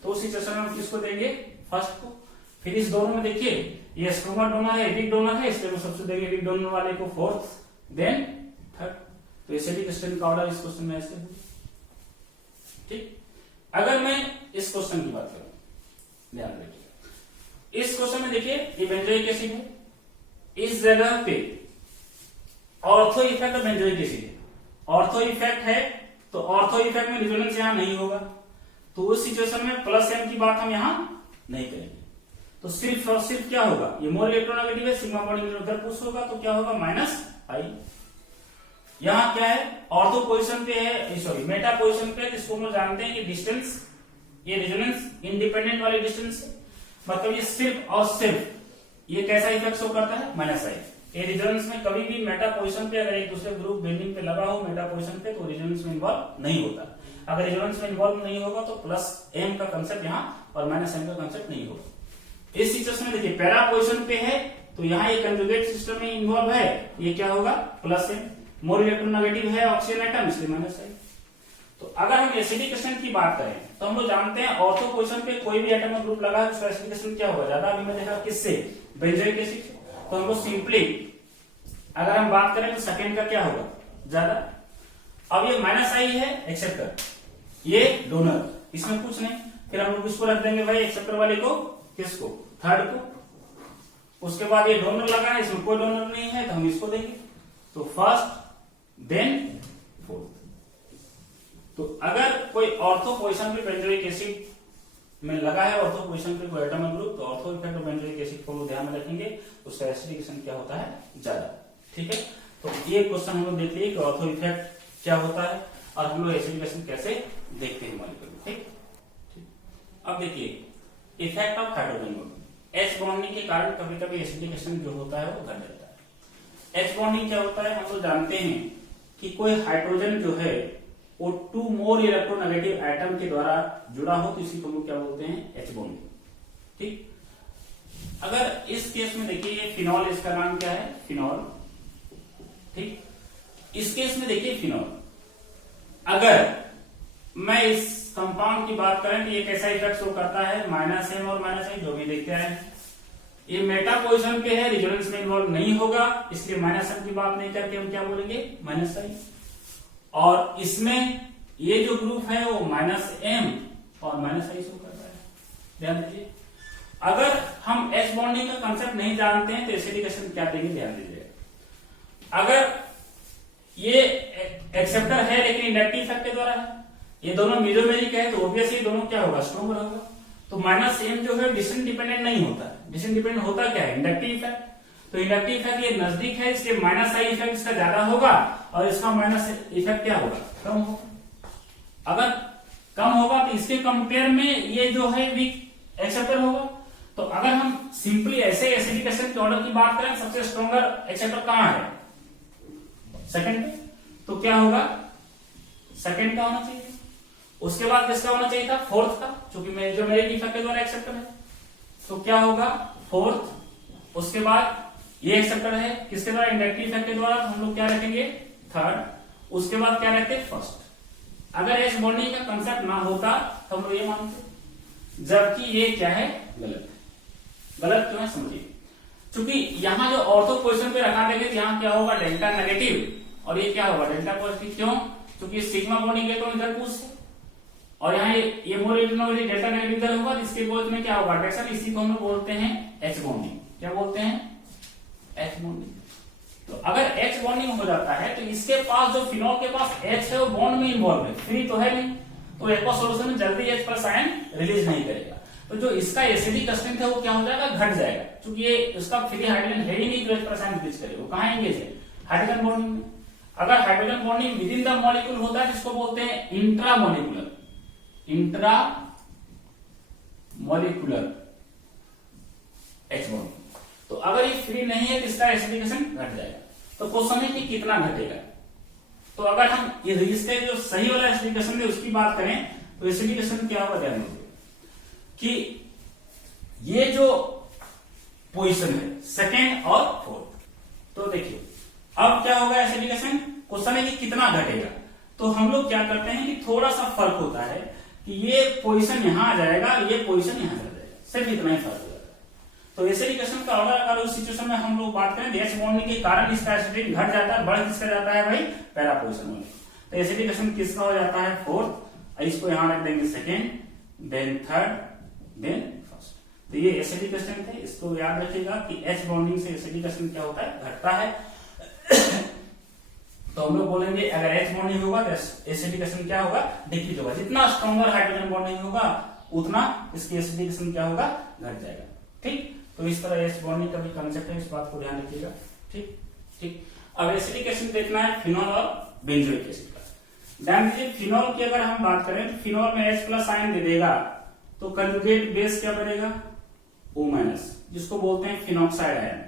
तो उस सिचुएशन में हम किसको देंगे, फर्स्ट को। फिर इस दोनों में देखिए ये स्ट्रॉन्गर डोनर है, वीक डोनर है, इसलिए सबसे देंगे वीक डोनर वाले को फोर्थ, देन थर्ड। तो एसिडिक स्ट्रेंथ का ऑर्डर इस क्वेश्चन में ऐसे होगा। ठीक, अगर मैं इस क्वेश्चन की बात करूं, ध्यान रखिए इस क्वेश्चन में देखिए ये बेंजोइक एसिड है, इस जगह पे ऑर्थो इफेक्ट और बेंजोइक एसिड है, ऑर्थो इफेक्ट है, तो ऑर्थो इफेक्ट में रेजोनेंस यहां नहीं होगा, तो उस सिचुएशन में +m की बात हम यहां नहीं करेंगे, तो सिर्फ और सिर्फ क्या होगा, ये मोर इलेक्ट्रोनेगेटिव है, सिग्मा बॉन्ड उधर पुश होगा, तो क्या होगा, -i। यहां क्या है, ऑर्थो पोजीशन पे है, सॉरी मेटा पोजीशन पे, इसको हम जानते हैं कि डिस्टेंस, ये रेजोनेंस इंडिपेंडेंट वाली डिस्टेंस है, मतलब ये सिर्फ और सिर्फ ये कैसा इफेक्ट शो करता है, -i। ये रेजोनेंस में कभी भी मेटा पोजीशन पे अगर एक दूसरे ग्रुप बेंडिंग पे लगा हो मेटा पोजीशन पे, तो रेजोनेंस में इन्वॉल्व नहीं होता। अगर रेजोनेंस में इन्वॉल्व नहीं होगा तो +m का कंसेप्ट यहाँ और -m का कंसेप्ट नहीं होगा। इस सिचुएशन में देखिए पैरा पोजीशन पे है, तो यहाँ ये कंजुगेट सिस्टम में इन्वॉल्व है, ये क्या होगा, +m। मोर इलेक्ट्रोनेगेटिव है ऑक्सीजन एटम, इसलिए -i। तो अगर हम एसिडिक स्ट्रेंथ की बात करें तो हम लोग जानते हैं ऑर्थो पोजीशन पे कोई भी एटम ग्रुप लगा है उसका एसिडिक स्ट्रेंथ क्या होगा, ज्यादा। अभी मैं देखा किससे, बेंजोइक एसिड। तो हम लोग सिंपली अगर हम बात करें तो सेकंड का क्या होगा, ज्यादा। अब ये -i है एक्सेप्टर, ये डोनर, इसमें कुछ नहीं, फिर हम लोग किसको रख देंगे भाई, एक्सेप्टर वाले को, किसको, थर्ड को। उसके बाद ये डोनर लगा है, इसमें कोई डोनर नहीं है, तो हम इसको देंगे, तो फर्स्ट देन फोर्थ। तो अगर कोई ऑर्थो पोजीशन पे बेंजोइक एसिड में लगा है, ऑर्थो पोजीशन पे कोई एटॉमिक ग्रुप, तो ortho effect of benzoic acid को ध्यान में रखेंगे, उसका एसिडिकेशन क्या होता है, ज्यादा। ठीक है, तो ये क्वेश्चन हम लोग देख लिए कि ऑर्थो इफेक्ट क्या होता है और हम लोग एसिडिकेशन कैसे देखते हैं मॉलिक्यूल में। ठीक, अब देखिए effect of hydrogen bonding. H bonding के कारण कभी कभी एसिडिकेशन जो होता है वो घट जाता है। एच बॉन्डिंग क्या होता है, हम लोग जानते हैं कि कोई हाइड्रोजन जो है वो 2 मोर इलेक्ट्रोनेगेटिव एटम के द्वारा जुड़ा हो, तो इसी को हम लोग क्या बोलते हैं, एच बॉन्डिंग। ठीक, अगर इस केस में देखिए ये फिनॉल, इसका नाम क्या है, फिनॉल। ठीक, इस केस में देखिए फिनॉल, अगर मैं इस कंपाउंड की बात करें तो ये कैसा इफेक्ट शो करता है, -m और -i जो भी देखते हैं। ये मेटा पोजीशन पे है, रेजोनेंस में इन्वॉल्व नहीं होगा, इसलिए -m की बात नहीं करके हम क्या बोलेंगे, -i। और इसमें ये जो ग्रुप है वो -m और -i शो करता है। ध्यान दीजिए, अगर हम H बॉन्डिंग का कंसेप्ट नहीं जानते हैं तो एसिडिकेशन क्या देंगे, ध्यान दीजिए। अगर ये एक्सेप्टर है लेकिन इंडक्टिव इफेक्ट के द्वारा है, ये दोनों मेसोमेरिक है, तो ऑब्वियसली दोनों क्या होगा, स्ट्रॉन्गर होगा। तो -m जो है डिस्टेंस डिपेंडेंट नहीं होता है। डिस्टेंस डिपेंडेंट होता क्या है, इंडक्टिव इफेक्ट। तो इंडक्टिव इफेक्ट ये नजदीक है, इसलिए -i इफेक्ट इसका ज्यादा होगा और इसका माइनस इफेक्ट क्या होगा, कम होगा। अगर कम होगा तो इसके कंपेयर में ये जो है वीक एक्सेप्टर होगा। तो अगर हम सिंपली ऐसे एसिडिकेशन के ऑर्डर की बात करें, सबसे स्ट्रॉन्गर एक्सेप्टर कहां है, सेकंड पे। तो क्या होगा, सेकंड का होना चाहिए। उसके बाद किसका होना चाहिए था, फोर्थ का, क्योंकि जो मेरे इफेक्ट के द्वारा एक्सेप्टर है। तो क्या होगा, फोर्थ। उसके बाद ये एक्सेप्टर है किसके द्वारा, इंडक्टिव इफेक्ट के द्वारा, तो हम लोग क्या रखेंगे, थर्ड। उसके बाद क्या रखते, फर्स्ट। अगर एच बॉन्डिंग का कंसेप्ट ना होता तो हम लोग ये मानते, जबकि ये क्या है, गलत है। गलत क्यों है समझिए, क्योंकि यहाँ जो ऑर्थो पोजीशन पे रखा देंगे, यहाँ क्या होगा, डेल्टा नेगेटिव और ये क्या होगा, डेल्टा पॉजिटिव। क्यों, क्योंकि सिग्मा बॉन्डिंग इलेक्ट्रॉन इधर पुश है और यहाँ ये मोर इलेक्ट्रॉन डेल्टा नेगेटिव इधर होगा, इसके बोझ में क्या होगा, अट्रैक्शन। इसी को हम लोग बोलते हैं एच बॉन्डिंग। क्या बोलते हैं, एच बॉन्डिंग। तो अगर एच बॉन्डिंग हो जाता है तो इसके पास जो फिनॉल के पास एच है वो बॉन्ड में इन्वॉल्व है, फ्री तो है नहीं, तो एक्वा सॉल्यूशन में जल्दी एच प्लस आयन रिलीज नहीं करेगा। तो जो इसका एसिडिक स्ट्रेंथ है वो क्या हो जाएगा, घट जाएगा, क्योंकि ये उसका फ्री हाइड्रोजन है ही नहीं, तो एच प्लस आयन रिलीज करेगा। वो कहां एंगेज है, हाइड्रोजन बॉन्डिंग में। अगर hydrogen bonding with in the molecule होता है जिसको बोलते हैं intra molecular, intra molecular H bonding. तो अगर ये फ्री नहीं है तो इसका एसिडिकेशन घट जाएगा। तो क्वेश्चन है कि कितना घटेगा। तो अगर हम इसके जो सही वाला एसिडिकेशन है उसकी बात करें तो एसिडिकेशन क्या होगा, ध्यान दीजिए कि ये जो पोजीशन है सेकेंड और फोर्थ, तो देखिए अब क्या होगा एसिडिकेशन, क्वेश्चन है कि कितना घटेगा। तो हम लोग क्या करते हैं कि थोड़ा सा फर्क होता है कि ये पोजीशन यहां आ जाएगा, ये पोजीशन यहां चला जाएगा, सिर्फ इतना ही फर्क होगा। तो एसिडिकेशन का ऑर्डर अगर उस सिचुएशन में हम लोग बात करें, एच बॉन्डिंग के कारण इसका एसिडिक घट जाता है, बढ़ किसका जाता है भाई, पहला पोजीशन में। तो एसिडिकेशन किसका हो जाता है, फोर्थ। इसको यहां रख देंगे second, then third, then first. तो ये एसिडिक स्ट्रेंथ है, इसको याद रखिएगा कि एच बॉन्डिंग से एसिडिक स्ट्रेंथ क्या होता है, घटता है। तो हम लोग बोलेंगे अगर एच बॉन्डिंग होगा तो एसिडिक स्ट्रेंथ क्या होगा, डिक्रीज होगा। जितना स्ट्रॉन्गर हाइड्रोजन बॉन्डिंग होगा उतना इसकी एसिडिक स्ट्रेंथ क्या होगा, घट जाएगा। ठीक, तो इस तरह एच बॉन्डिंग का भी कंसेप्ट है, इस बात को ध्यान रखिएगा। ठीक ठीक। अब एसिडिक एसिड देखना है फिनॉल और बेंजोइक एसिड का। ध्यान दीजिए, फिनॉल की अगर हम बात करें तो फिनॉल में H प्लस आयन दे देगा तो कंजुगेट बेस क्या बनेगा, O माइनस, जिसको बोलते हैं फिनॉक्साइड आयन।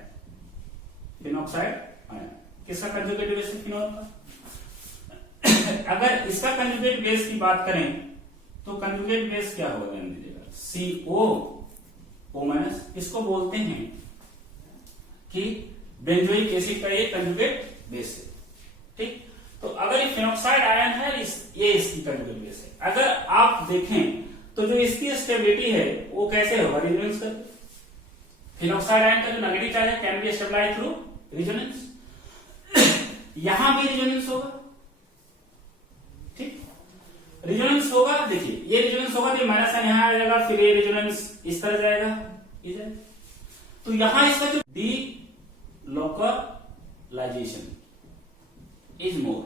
फिनॉक्साइड आयन किसका कंजुगेट बेस है, फिनॉल का। अगर इसका कंजुगेट बेस की बात करें तो कंजुगेट बेस क्या होगा, ध्यान दीजिएगा, CO माइनस। इसको बोलते हैं कि बेंजोइक एसिड का ये कंजुगेट बेस है। ठीक, तो अगर ये फिनॉक्साइड आयन है, ये इसकी कंजुगेट बेस है। अगर आप देखें तो जो इसकी स्टेबिलिटी है वो कैसे होगा, रेजोनेंस करके। फिनॉक्साइड आयन का जो नेगेटिव चार्ज है can be stabilised through resonance. यहां भी रेजोनेंस होगा। ठीक, रेजोनेंस होगा, देखिए ये रेजोनेंस होगा तो माइनस साइन यहां आ जाएगा, फिर ये रेजोनेंस इस तरह जाएगा इधर। तो यहां इसका जो डी लोकलाइजेशन इज मोर,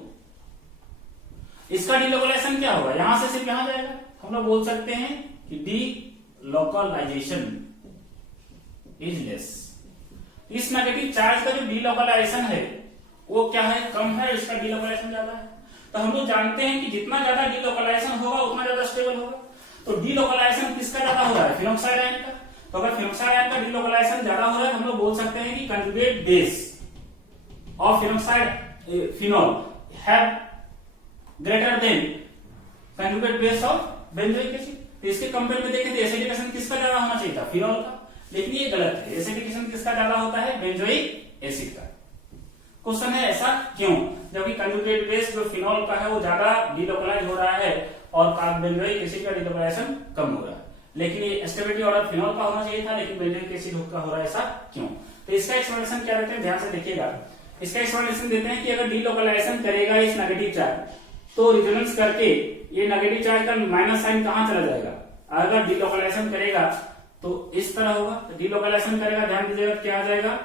इसका डीलोकलाइजेशन क्या होगा, यहां से सिर्फ यहां जाएगा। हम लोग बोल सकते हैं कि डी लोकलाइजेशन इज लेस। इस नेगेटिव चार्ज का जो डीलोकलाइजेशन है वो क्या है, कम है, इसका डीलोकलाइजेशन ज्यादा है। तो हम लोग जानते हैं कि जितना ज्यादा डीलोकलाइजेशन होगा उतना ज्यादा स्टेबल होगा। तो डीलोकलाइजेशन किसका ज्यादा हो रहा है, फिनॉक्साइड आयन का। तो अगर फिनॉक्साइड आयन का डीलोकलाइजेशन ज्यादा हो रहा है तो हम लोग बोल सकते हैं कि conjugate base of phenoxide phenol have greater than conjugate base of benzoic acid. तो इसके कंपेयर में देखें तो एसिडिकेशन किसका ज्यादा होना चाहिए था, फिनॉल का, लेकिन ये गलत है। एसिडिकेशन किसका ज्यादा होता है, बेंजोइक एसिड का। क्वेश्चन है ऐसा क्यों, जबकि कंजुगेट बेस जो फिनॉल का है वो ज्यादा डीलोकलाइज हो रहा है और बेंजोइक एसिड का डिलोकलाइजेशन कम हो रहा है। लेकिन ये स्टेबिलिटी ऑर्डर फिनॉल का होना चाहिए था, लेकिन बेंजोइक एसिड का हो रहा है, ऐसा क्यों? तो इसका एक्सप्लेनेशन क्या देते हैं, ध्यान से देखिएगा। इसका एक्सप्लेनेशन देते हैं कि अगर डिलोकलाइजेशन करेगा इस नेगेटिव चार्ज तो रेजोनेंस करके ये नेगेटिव चार्ज का माइनस साइन कहां चला जाएगा? अगर डिलोकलाइजेशन करेगा तो इस तरह होगा। तो डिलोकलाइजेशन करेगा, ध्यान दीजिएगा क्या आ जाएगा,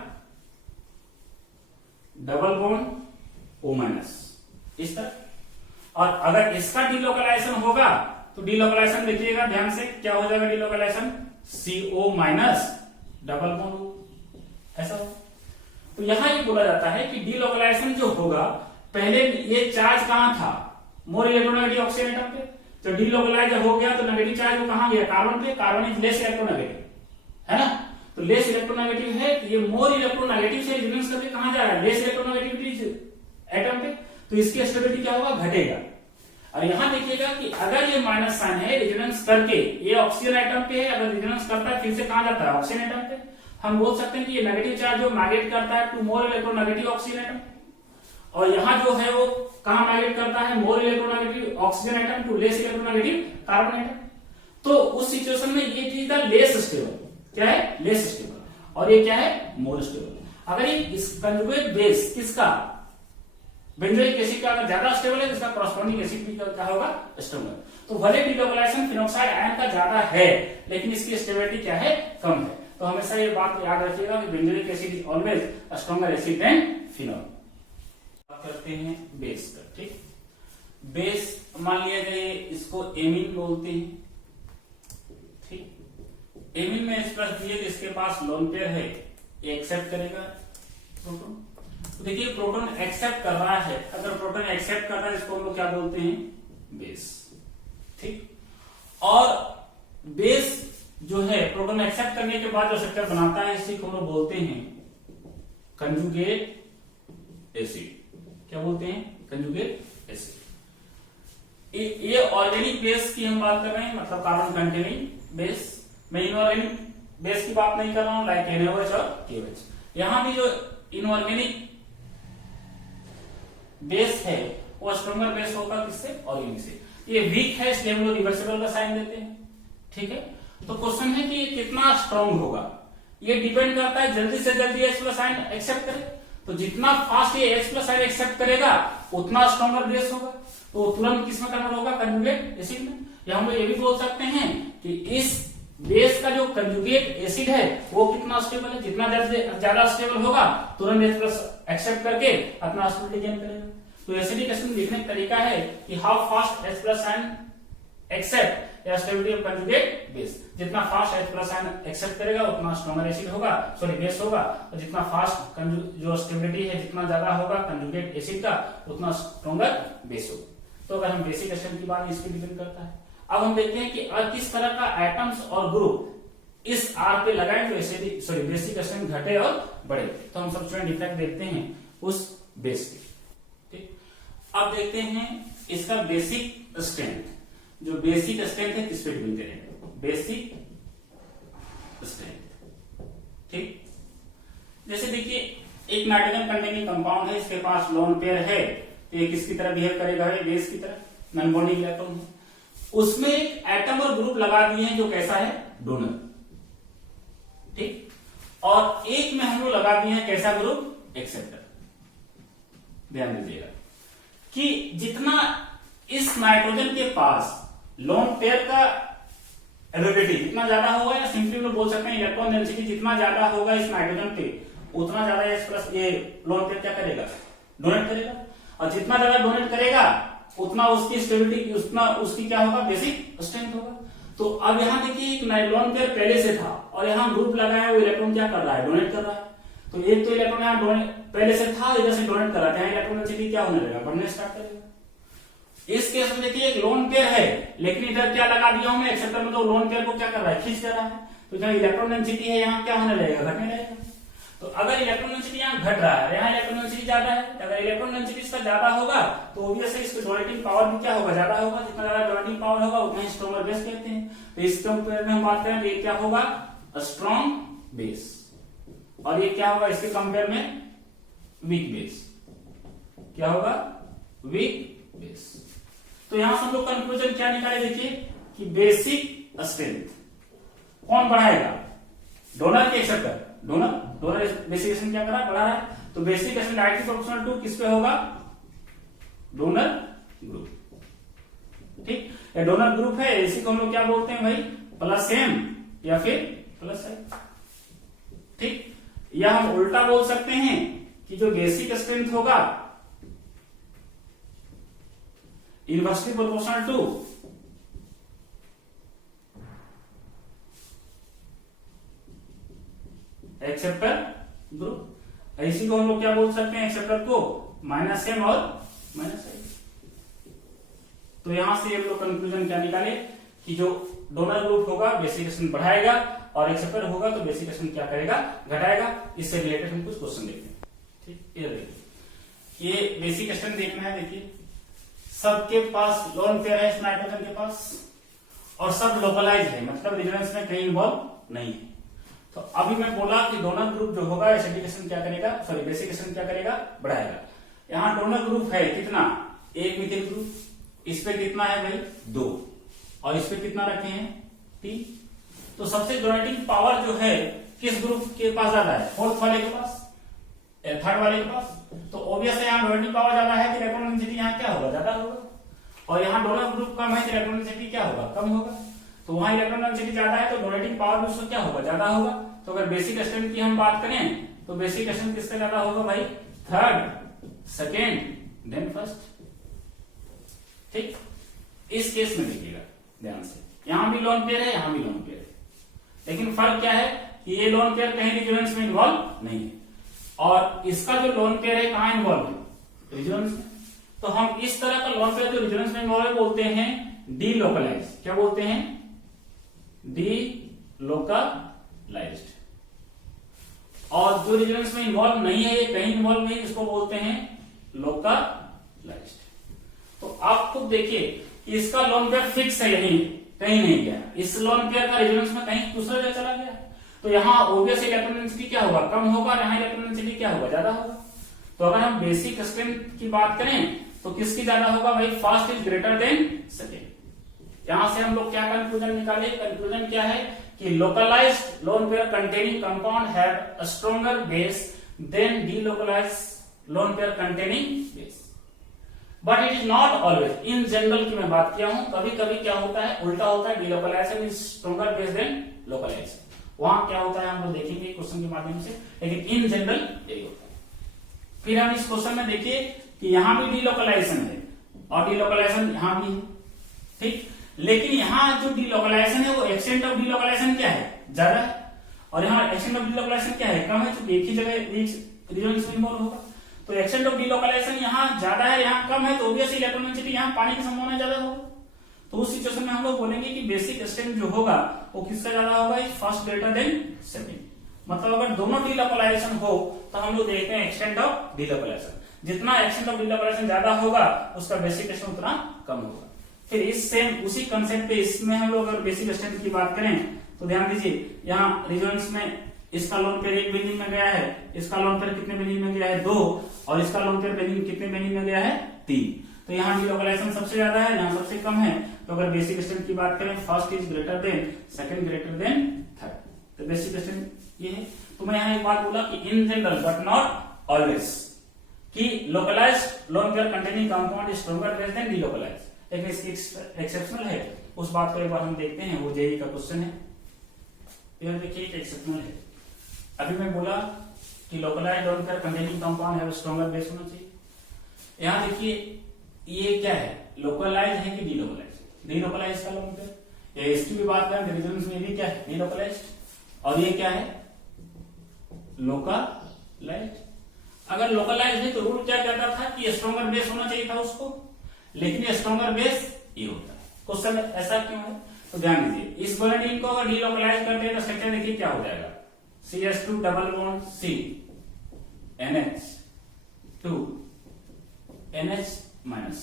डबल बॉन्ड O माइनस, इस तरह। और अगर इसका डिलोकलाइजेशन होगा तो डिलोकलाइजेशन देखिएगा ध्यान से, क्या हो जाएगा delocalisation, CO minus double bond O, ऐसा होगा। तो यहां ये बोला जाता है कि डिलोकलाइजेशन जो होगा, पहले ये चार्ज कहां था, मोर इलेक्ट्रोनेगेटिव ऑक्सीजन एटम पे, तो डिलोकलाइज हो गया तो नेगेटिव चार्ज वो कहां गया, कार्बन पे। कार्बन इज लेस इलेक्ट्रोनेगेटिव, है ना, तो लेस इलेक्ट्रोनेगेटिव है, तो ये मोर इलेक्ट्रोनेगेटिव से रेजोनेंस करके कहां जा रहा है, लेस इलेक्ट्रोनेगेटिविटी एटम पे, तो इसकी स्टेबिलिटी क्या होगा, घटेगा। और यहां देखिएगा कि अगर ये माइनस साइन है, रेजोनेंस करके ये ऑक्सीजन एटम पे है, अगर रेजोनेंस करता है फिर से कहां जाता है, ऑक्सीजन एटम पे, हम बोल सकते हैं कि ये नेगेटिव चार्ज जो माइग्रेट करता है to more electronegative oxygen atom, और यहाँ जो है वो कहां माइग्रेट करता है, more electronegative oxygen atom to less electronegative carbon atom. तो उस सिचुएशन में ये चीज था लेस स्टेबल, क्या है, लेस स्टेबल, और ये क्या है, मोर स्टेबल। अगर ये इस कंजुगेट बेस किसका, बेंजोइक एसिड का अगर ज्यादा स्टेबल है तो इसका कॉरस्पॉन्डिंग एसिड भी क्या होगा, स्ट्रॉन्गर। तो भले डिलोकलाइजेशन फिनोक्साइड आयन का ज्यादा है, लेकिन इसकी स्टेबिलिटी क्या है, कम है। तो हमेशा ये बात याद रखिएगा कि benzoic acid is always stronger acid than phenol. बात करते हैं बेस का, ठीक। बेस मान लिया जाए इसको एमीन बोलते हैं, ठीक। एमीन में इस प्लस दिए, इसके पास लोन पेयर है, ये एक्सेप्ट करेगा प्रोटॉन। तो देखिए प्रोटॉन एक्सेप्ट कर रहा है, अगर प्रोटॉन एक्सेप्ट कर रहा है इसको हम लोग क्या बोलते हैं, बेस, ठीक। और बेस जो है प्रोटॉन एक्सेप्ट करने के बाद जो स्ट्रक्चर बनाता है इसी को हम लोग बोलते हैं कंजुगेट एसिड। क्या बोलते हैं, कंजुगेट एसिड। ये ऑर्गेनिक बेस की हम बात कर रहे हैं, मतलब कार्बन कंटेनिंग बेस। मैं इनऑर्गेनिक बेस की बात नहीं कर रहा हूं, लाइक NaOH और KOH। यहां भी जो इनऑर्गेनिक बेस है वो स्ट्रॉन्गर बेस होगा किससे, ऑर्गेनिक से। ये वीक है इसलिए हम लोग रिवर्सिबल का साइन देते हैं, ठीक है। तो क्वेश्चन है कि ये कितना स्ट्रॉन्ग होगा, ये डिपेंड करता है जल्दी से जल्दी H+ आयन एक्सेप्ट करे। तो जितना फास्ट ये H+ आयन एक्सेप्ट करेगा उतना स्ट्रॉन्गर बेस होगा, तो तुरंत किसमें कन्वर्ट होगा, कंजुगेट एसिड में। या हम लोग ये भी बोल सकते हैं कि इस बेस का जो कंजुगेट एसिड है वो कितना स्टेबल है, जितना ज्यादा स्टेबल होगा तुरंत H+ एक्सेप्ट करके अपना स्टेबिलिटी गेन करेगा। तो एसिडिक एसिड लिखने का तरीका है कि how fast H+ ion accept या स्टेबिलिटी ऑफ कंजुगेट बेस। जितना फास्ट H+ आयन एक्सेप्ट करेगा उतना स्ट्रॉन्गर एसिड होगा, सॉरी बेस होगा, और जितना फास्ट जो स्टेबिलिटी है जितना ज्यादा होगा कंजुगेट एसिड का उतना स्ट्रॉन्गर बेस होगा। तो अगर हम बेसिक एसिड की बात, इसकी डिपेंड करता है। अब हम देखते हैं कि किस तरह का एटम्स और ग्रुप इस R पे लगाए तो एसिडिक सॉरी बेसिक एसिड घटे और बढ़े। तो हम सब स्टूडेंट इफेक्ट देखते हैं उस बेस के, ठीक। अब देखते हैं इसका बेसिक स्ट्रेंथ। जो बेसिक स्ट्रेंथ है किस पे डिपेंड करेगा, बेसिक स्ट्रेंथ, ठीक। जैसे देखिए एक नाइट्रोजन कंटेनिंग कंपाउंड है, इसके पास लोन पेयर है, तो ये किसकी तरह बिहेव करेगा, बेस की तरह, नॉन बॉन्डिंग इलेक्ट्रॉन है। उसमें एक एटम और ग्रुप लगा दिए हैं जो कैसा है, डोनर, ठीक। और एक में हम लोग लगा दिए हैं कैसा ग्रुप, एक्सेप्टर। ध्यान दीजिएगा कि जितना इस नाइट्रोजन के पास लोन पेयर का एबिलिटी जितना ज्यादा होगा, या सिंपली लोग बोल सकते हैं इलेक्ट्रॉन डेंसिटी जितना ज्यादा होगा इस नाइट्रोजन पे, उतना ज्यादा H+ ये लोन पेयर क्या करेगा, डोनेट करेगा। और जितना ज्यादा डोनेट करेगा उतना उसकी स्टेबिलिटी, उतना उसकी क्या होगा, बेसिक स्ट्रेंथ होगा। तो अब यहाँ देखिए एक लोन पेयर पहले से था और यहाँ ग्रुप लगाया, वो इलेक्ट्रॉन क्या कर रहा है, डोनेट कर रहा है। तो एक तो इलेक्ट्रॉन यहाँ डोनेट पहले से था, इधर से डोनेट कर रहा है, इलेक्ट्रॉन डेंसिटी क्या होने लगेगा, बढ़ने स्टार्ट करेगा। इस केस में देखिए एक लोन पेयर है, लेकिन इधर क्या लगा दिया हूं मैं, एक्सेप्टर में, तो लोन पेयर को क्या कर रहा है, खींच कर रहा है। तो जहां इलेक्ट्रॉन डेंसिटी है यहाँ क्या होने लगेगा, घटने लगेगा। तो अगर इलेक्ट्रॉन डेंसिटी यहाँ घट रहा है, यहाँ इलेक्ट्रॉन डेंसिटी ज्यादा है, अगर इलेक्ट्रॉन डेंसिटी इसका ज्यादा होगा तो ऑब्वियसली इसकी डोनेटिंग पावर भी क्या होगा, ज्यादा होगा। जितना ज्यादा डोनेटिंग पावर होगा उतना ही स्ट्रॉन्गर बेस कहते हैं। तो इस कंपेयर में हम बात करें तो ये क्या होगा, स्ट्रॉन्ग बेस, और ये क्या होगा इसके कंपेयर में, वीक बेस। क्या होगा, वीक बेस। तो यहां से हम लोग कंक्लूजन क्या निकाले, देखिए कि बेसिक स्ट्रेंथ कौन बढ़ाएगा, डोनर के एक्सेप्टर, डोनर बेसिक स्ट्रेंथ क्या कर रहा है, बढ़ा रहा है, तो basic strength directly proportional to किस पे होगा, डोनर ग्रुप। ठीक, ये डोनर ग्रुप है, इसी को हम लोग क्या बोलते हैं भाई, प्लस एम या फिर प्लस आई। ठीक, या हम उल्टा बोल सकते हैं कि जो बेसिक स्ट्रेंथ होगा inversely proportional to acceptor group, इसी को हम लोग क्या बोल सकते हैं, एक्सेप्टर को माइनस एम और माइनस आई। तो यहां से हम लोग कंक्लूजन क्या निकाले कि जो डोनर ग्रुप होगा बेसिक स्ट्रेंथ बढ़ाएगा और एक्सेप्टर होगा तो बेसिक स्ट्रेंथ क्या करेगा, घटाएगा। इससे रिलेटेड हम कुछ क्वेश्चन देखते हैं। ठीक, ये देखिए, ये बेसिक स्ट्रेंथ देखना है। देखिए सबके पास लोन पेयर है इस नाइट्रोजन के पास और सब लोकलाइज है, मतलब रेजोनेंस में कहीं इन्वॉल्व नहीं है। तो अभी मैं बोला कि डोनर ग्रुप जो होगा बेसिक स्ट्रेंथ क्या करेगा, सॉरी बेसिक स्ट्रेंथ क्या करेगा, बढ़ाएगा। यहाँ डोनर ग्रुप है कितना, एक मिथिल ग्रुप, इस पे कितना है भाई 2 और इस पे कितना रखे हैं 3। तो सबसे डोनेटिंग पावर जो है किस ग्रुप के पास ज्यादा है, फोर्थ वाले के पास, थर्ड वाले के पास। तो ऑब्वियस है यहाँ डोनेटिंग पावर ज्यादा है तो इलेक्ट्रॉन डेंसिटी यहाँ क्या होगा, ज्यादा होगा। और यहाँ डोनर ग्रुप कम है तो इलेक्ट्रॉन डेंसिटी क्या होगा, कम होगा। तो वहां इलेक्ट्रॉन डेंसिटी ज्यादा है तो डोनेटिंग पावर भी उसको क्या होगा, ज्यादा होगा। तो अगर बेसिक स्ट्रेंथ की हम बात करें तो बेसिक स्ट्रेंथ किससे ज्यादा होगा भाई, थर्ड, सेकेंड, देन फर्स्ट। ठीक, इस केस में देखिएगा ध्यान से, यहां भी लोन पेयर है, यहां भी लोन पेयर है, लेकिन फर्क क्या है कि ये लोन पेयर कहीं रेजोनेंस में इन्वॉल्व नहीं है और इसका जो लोन पेयर है कहां इन्वॉल्व है, रेजोनेंस में। तो हम इस तरह का लोन पेयर जो रेजोनेंस में इन्वॉल्व है बोलते हैं डी लोकलाइज। क्या बोलते हैं, डी लोकलाइज्ड। और जो रेजोनेंस में इन्वॉल्व नहीं है, ये कहीं इन्वॉल्व नहीं, इसको बोलते हैं लोकलाइज्ड। तो आप खुद देखिए इसका लोन पेयर फिक्स है, यही कहीं नहीं गया, इस लोन पेयर का रेजोनेंस में कहीं दूसरा जगह चला गया। तो यहाँ ऑब्वियस इलेक्ट्रॉन डेंसिटी क्या होगा, कम होगा, और यहाँ इलेक्ट्रॉन डेंसिटी क्या होगा, ज्यादा होगा। तो अगर हम बेसिक स्ट्रेंथ की बात करें तो किसकी ज्यादा होगा भाई, first is greater then second. यहां से हम लोग क्या कंक्लूजन निकाले, कंक्लूजन क्या है कि localised lone pair containing compound have a stronger base than delocalised lone pair containing base. But it is not always, in general की मैं बात किया हूं, कभी कभी क्या होता है, उल्टा होता है, delocalisation is stronger base than localisation. वहां क्या होता है हम लोग देखेंगे क्वेश्चन के माध्यम से, लेकिन इन जनरल यही होता है। फिर हम इस क्वेश्चन में देखिए कि यहां भी डीलोकलाइजेशन है और डीलोकलाइजेशन यहां भी है। ठीक, लेकिन यहां जो डीलोकलाइजेशन है वो एक्सटेंट ऑफ डीलोकलाइजेशन क्या है, ज्यादा है, और यहाँ एक्सटेंट ऑफ डीलोकलाइजेशन क्या है, कम है, क्योंकि एक ही जगह रीजन में इन्वॉल्व होगा। तो एक्सटेंट ऑफ डीलोकलाइजेशन यहाँ ज्यादा है, यहाँ कम है, तो ऑब्वियसली इलेक्ट्रॉन डेंसिटी यहाँ पानी की संभावना ज्यादा होगा। तो उस सिचुएशन में हम लोग बोलेंगे कि बेसिक स्ट्रेंथ जो होगा वो किसका ज्यादा होगा, फर्स्ट ग्रेटर देन सेकेंड। मतलब अगर दोनों डीलोकलाइजेशन हो तो हम लोग देखते हैं एक्सटेंट ऑफ डीलोकलाइजेशन, जितना एक्सटेंट ऑफ डीलोकलाइजेशन ज्यादा होगा उसका बेसिक स्ट्रेंथ उतना कम होगा। फिर इस सेम उसी कंसेप्ट पे इसमें हम लोग अगर बेसिक स्ट्रेंथ की बात करें तो ध्यान दीजिए, यहाँ रेजोनेंस में इसका लोन पेयर 1 बेंजीन में गया है, इसका लोन पेयर कितने बेंजीन में गया है 2, और इसका लोन पेयर बेंजीन कितने बेंजीन में गया है 3। तो यहाँ डीलोकलाइजेशन सबसे ज्यादा है, यहाँ सबसे कम है। तो अगर बेसिक स्ट्रेंथ की बात करें, first is greater than second, greater than third. तो बेसिक स्ट्रेंथ ये है। तो मैं यहाँ एक बात बोला कि in general but not always, कि localised lone pair containing compound is stronger base than delocalised, लेकिन इसकी एक्सेप्शनल है, उस बात को एक बार हम देखते हैं, वो जेईई का क्वेश्चन है। यह देखिए एक्सेप्शनल है। अभी मैं बोला कि localised lone pair containing compound है स्ट्रॉन्गर बेस होना चाहिए। यहाँ देखिए ये क्या है, लोकलाइज है कि डीलोकलाइज, डीलोकलाइज का लोन पेयर। या इसकी भी बात करें रिजल्ट में भी क्या है, डीलोकलाइज, और ये क्या है, लोकलाइज। अगर लोकलाइज है तो रूल क्या कहता था कि स्ट्रॉन्गर बेस होना चाहिए था उसको, लेकिन ये स्ट्रॉन्गर बेस ये होता है। क्वेश्चन ऐसा क्यों है, तो ध्यान दीजिए, इस बोलेटिन को अगर डीलोकलाइज करते हैं तो स्ट्रक्चर देखिए क्या हो जाएगा, CH2 double bond C NH2 NH minus.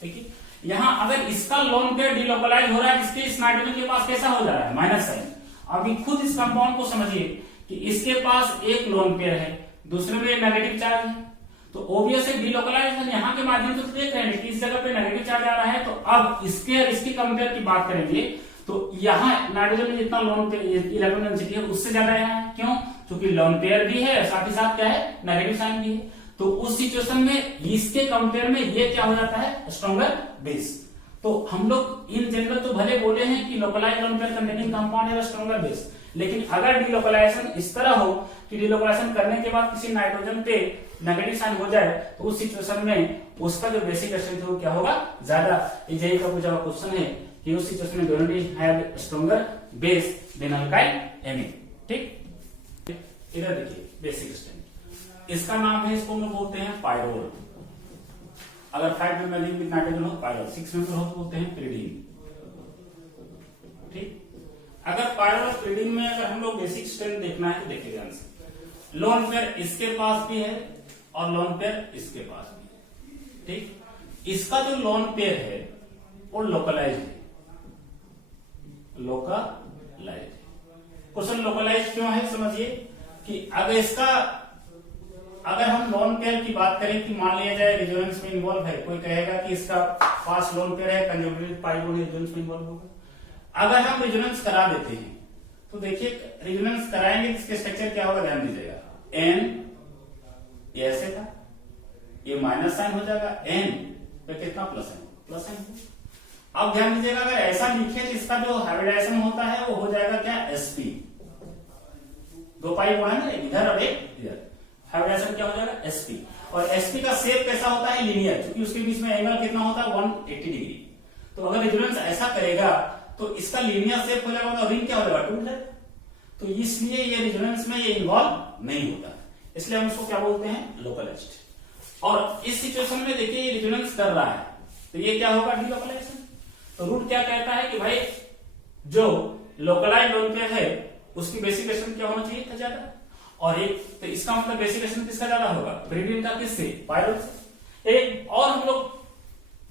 देखिए यहां अगर इसका लोन पेयर डीलोकलाइज हो रहा है, इसके इस नाइट्रोजन के पास कैसा हो जा रहा है, माइनस साइन। अभी खुद इस कंपाउंड को समझिए कि इसके पास एक लोन पेयर है, दूसरे में नेगेटिव चार्ज है, तो ऑब्वियस है डिलोकलाइजेशन यहाँ के माध्यम से तो देख रहे हैं कि इस जगह पे नेगेटिव चार्ज आ रहा है, तो अब इसके और इसकी कंपेयर की बात करेंगे तो यहाँ नाइट्रोजन में जितना लोन पेयर इलेक्ट्रॉन डेंसिटी है उससे ज्यादा है। क्यों? क्योंकि लोन पेयर भी है, साथ ही साथ क्या है, नेगेटिव साइन भी है। तो उस सिचुएशन में इसके कंपेयर में ये क्या हो जाता है, स्ट्रॉन्गर बेस। तो हम लोग इन जनरल तो भले बोले हैं कि localise loan pair containing compound है स्ट्रॉन्गर बेस, लेकिन अगर डिलोकलाइजेशन इस तरह हो कि डिलोकलाइजेशन करने के बाद किसी नाइट्रोजन पे नेगेटिव साइन हो जाए तो उस सिचुएशन में उसका जो बेसिक स्ट्रेंथ है वो क्या होगा, ज्यादा। यही का पूछा हुआ क्वेश्चन है कि उस सिचुएशन में डोनेटी have stronger base than alkyl amine. ठीक, इधर देखिए बेसिक स्ट्रेंथ, इसका नाम है, इसको हम लोग बोलते हैं पायरोल। अगर 5 मेंबर विद नाइट्रोजन हो पायरोल, 6 मेंबर हो तो बोलते हैं pyridine। ठीक, अगर पायरोल और pyridine में अगर हम लोग बेसिक स्ट्रेंथ देखना है तो देखिए ध्यान से, लोन पेयर इसके पास भी है और लोन पेयर इसके पास भी है। ठीक, इसका जो लोन पेयर है वो लोकलाइज है, लोकलाइज। क्वेश्चन लोकलाइज क्यों है समझिए कि अगर इसका अगर हम लोन पेयर की बात करें कि मान लिया जाए रेजोनेंस में इन्वॉल्व है, कोई कहेगा कि इसका पास लोन पेयर है, कंजुगेटेड पाई बॉन्ड रेजोनेंस में इन्वॉल्व होगा। अगर हम रेजोनेंस करा देते हैं तो देखिए रेजोनेंस कराएंगे इसके स्ट्रक्चर क्या होगा, ध्यान दीजिएगा। एन ये ऐसे था, ये माइनस साइन हो जाएगा, एन पे कितना प्लस है, प्लस है। अब ध्यान दीजिएगा अगर ऐसा लिखे तो इसका जो हाइब्रिडाइजेशन होता है वो हो जाएगा क्या, sp। 2 पाई बॉन्ड है ना, इधर और एक इधर, हाइब्रिडाइजेशन क्या हो जाएगा, sp। और sp का शेप कैसा होता है, लीनियर, क्योंकि उसके बीच में एंगल कितना होता है, 180 डिग्री। तो अगर रेजोनेंस ऐसा करेगा तो इसका लीनियर शेप हो जाएगा, रिंग क्या हो जाएगा, टूट जाएगा। तो इसलिए ये रेजोनेंस में ये इन्वॉल्व नहीं होता, इसलिए हम इसको क्या बोलते हैं, लोकलाइज्ड। और इस सिचुएशन में देखिए ये रेजोनेंस कर रहा है तो ये क्या होगा, डिलोकलाइजेशन। तो रूट क्या कहता है कि भाई जो लोकलाइज लोन पेयर है उसकी बेसिक स्ट्रेंथ क्या होना चाहिए था, ज्यादा। और एक तो इसका मतलब बेसिक स्ट्रेंथ किसका ज्यादा होगा, pyridine का, किससे, पायरोल से। एक और हम लोग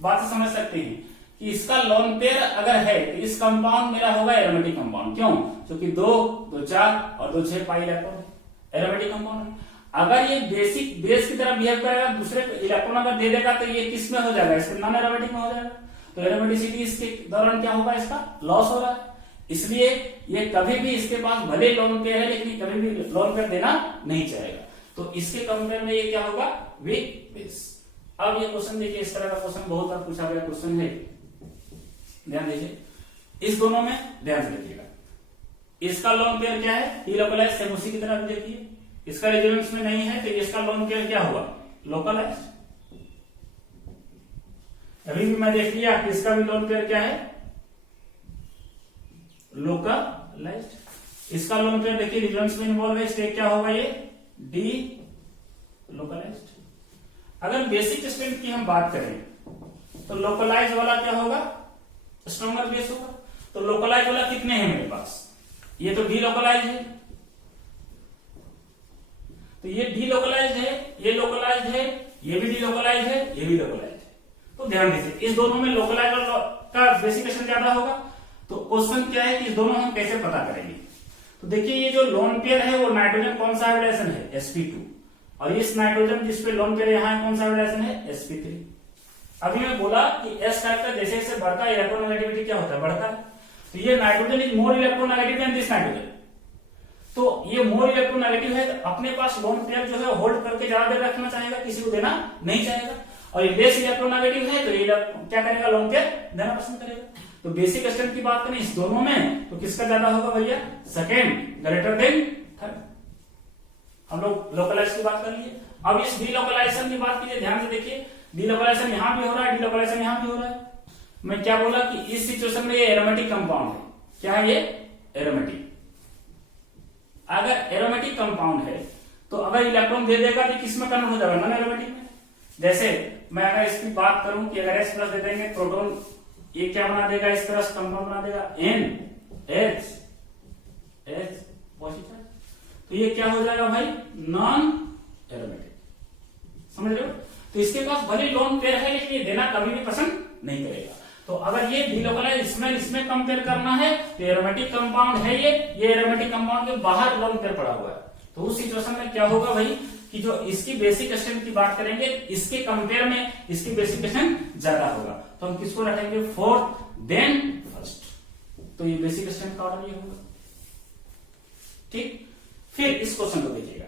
बात समझ सकते हैं कि इसका लोन पेयर अगर है तो इस कंपाउंड मेरा होगा एरोमेटिक कंपाउंड। क्यों? क्योंकि 2, 2, 4 और 2, 6 पाई इलेक्ट्रॉन है, एरोमेटिक कंपाउंड। अगर ये बेसिक बेस की तरह बिहेव करेगा, दूसरे इलेक्ट्रॉन अगर दे देगा तो ये किस में हो जाएगा, इसके नॉन एरोमेटिक में हो जाएगा। तो एरोमेटिसिटी इसके दौरान क्या होगा, इसका लॉस हो रहा है। इसलिए ये कभी भी इसके पास भले लोन पेयर है लेकिन कभी भी लोन पेयर देना नहीं चाहेगा। तो इसके कंपेयर में ये क्या होगा, वीक बेस। अब ये क्वेश्चन देखिए, इस तरह का क्वेश्चन बहुत बार पूछा गया क्वेश्चन है, ध्यान दीजिए। इस दोनों में ध्यान से देखिएगा, इसका लोन पेयर क्या है, डिलोकलाइज्ड, सेम उसी की तरह भी देखिए। इसका रेजोनेंस में नहीं है तो इसका लोन पेयर क्या हुआ, लोकलाइज्ड। अभी भी मैं देख लिया कि इसका भी लोन पेयर क्या है, लोकलाइज्ड। इसका लोन पेयर देखिए रेजोनेंस में इन्वॉल्व है, इसलिए क्या होगा, ये डी लोकलाइज्ड। अगर बेसिक स्ट्रेंथ की हम बात करें तो लोकलाइज वाला क्या होगा, स्ट्रॉन्गर बेस होगा। तो लोकलाइज वाला कितने हैं मेरे पास, ये तो डीलोकलाइज है, तो ये डीलोकलाइज है, ये लोकलाइज है, ये भी डीलोकलाइज है, ये भी लोकलाइज है। तो ध्यान दीजिए इस दोनों में लोकलाइज का बेसिक स्ट्रेंथ ज्यादा होगा। तो क्वेश्चन क्या है कि इस दोनों हम कैसे पता करेंगे। तो देखिए ये जो लोन पेयर है वो नाइट्रोजन कौन सा हाइब्रिडाइजेशन है, sp2। और इस नाइट्रोजन जिसपे लोन पेयर यहाँ है कौन सा हाइब्रिडाइजेशन है, sp3। अभी मैं बोला कि s फैक्टर जैसे जैसे बढ़ता है इलेक्ट्रोनेगेटिविटी क्या होता है, बढ़ता है। तो ये nitrogen is more electronegative than this nitrogen. तो ये मोर इलेक्ट्रोनेगेटिव है तो अपने पास लोन पेयर जो है होल्ड करके ज्यादा देर रखना चाहेगा, किसी को देना नहीं चाहेगा। और ये लेस इलेक्ट्रोनेगेटिव है तो ये क्या करेगा, लोन पेयर देना पसंद करेगा। तो बेसिक स्ट्रेंथ की बात करें इस दोनों में तो किसका ज्यादा होगा भैया, सेकेंड ग्रेटर देन थर्ड। हम लोग लोकलाइज की बात कर लिए। अब इस डीलोकलाइजेशन की बात कीजिए, ध्यान से देखिए, डीलोकलाइजेशन यहां भी हो रहा है, डीलोकलाइजेशन यहां भी हो रहा है। मैं क्या बोला कि इस सिचुएशन में ये एरोमेटिक कंपाउंड है, क्या है ये, एरोमेटिक। अगर एरोमेटिक कंपाउंड है तो अगर इलेक्ट्रॉन दे देगा तो किस में कन्वर्ट हो जाएगा, नॉन एरोमेटिक में। जैसे मैं अगर इसकी बात करूं कि अगर S प्लस दे देंगे, प्रोटॉन ये क्या बना देगा, इस तरह से कंपाउंड बना देगा, NH पॉजिटिव। तो ये क्या हो जाएगा भाई, नॉन एरोमेटिक। समझ रहे हो। तो इसके पास भले लोन पेयर है लेकिन ये देना कभी भी पसंद नहीं करेगा। तो अगर ये डीलोकलाइज इसमें कंपेयर करना है तो एरोमेटिक कंपाउंड है ये एरोमेटिक कंपाउंड के बाहर लोन पेयर पड़ा हुआ है। तो उस सिचुएशन में क्या होगा भाई कि जो इसकी बेसिक स्ट्रेंथ की बात करेंगे इसके कंपेयर में इसकी बेसिक स्ट्रेंथ ज्यादा होगा, तो हम किसको रखेंगे फोर्थ देन फर्स्ट। तो ये बेसिक स्ट्रेंथ का ऑर्डर ये होगा। ठीक, फिर इस क्वेश्चन को देखिएगा,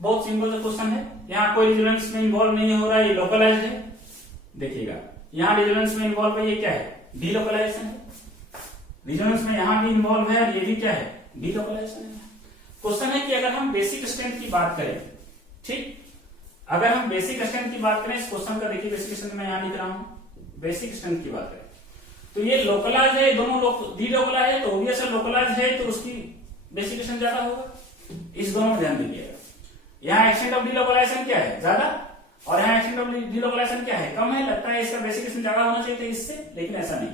बहुत सिंपल क्वेश्चन है, यहाँ कोई रेजोनेंस में इन्वॉल्व नहीं हो रहा है, ये लोकलाइज्ड है। देखिएगा यहाँ रेजोनेंस में इन्वॉल्व है, ये क्या है डीलोकलाइजेशन है। रेजोनेंस में यहाँ भी इन्वॉल्व है और ये भी क्या है डीलोकलाइजेशन है। क्वेश्चन है कि अगर हम बेसिक स्ट्रेंथ की बात करें, ठीक, अगर हम बेसिक स्ट्रेंथ की बात करें, इस क्वेश्चन का देखिए बेसिक स्ट्रेंथ मैं यहाँ लिख रहा हूं, बेसिक स्ट्रेंथ की बात करें तो ये लोकलाइज है, दोनों डीलोकलाइज है, तो ऑब्वियसली लोकलाइज है तो उसकी बेसिक स्ट्रेंथ ज्यादा होगा। इस दोनों में ध्यान दीजिएगा, यहाँ एक्सटेंट ऑफ डीलोकलाइजेशन क्या है ज्यादा और यहाँ एक्सटेंट ऑफ डीलोकलाइजेशन क्या है कम है। लगता है इसका बेसिक स्ट्रेंथ ज्यादा होना चाहिए था इससे, लेकिन ऐसा नहीं।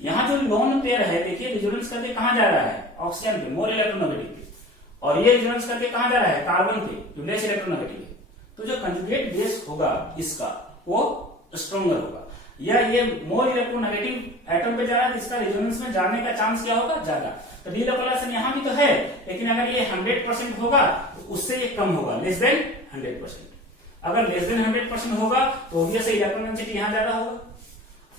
यहाँ जो लोन पेयर है देखिए रेजोनेंस करके कहां जा रहा है ऑक्सीजन पे, मोर इलेक्ट्रोनेगेटिव पे, और ये रेजोनेंस करके कहां जा रहा है कार्बन पे जो लेस इलेक्ट्रोनेगेटिव है। तो जो कंजुगेट बेस होगा इसका वो स्ट्रॉन्गर होगा, या ये मोर इलेक्ट्रोनेगेटिव एटम पे जा रहा है, इसका रेजोनेंस में जाने का चांस क्या होगा ज्यादा। तो डीलोकलाइजेशन यहाँ भी तो है, लेकिन अगर ये 100% होगा तो उससे ये कम होगा, लेस देन 100%। अगर लेस देन 100% होगा तो ऑब्वियसली इलेक्ट्रॉन डेंसिटी यहाँ ज्यादा होगा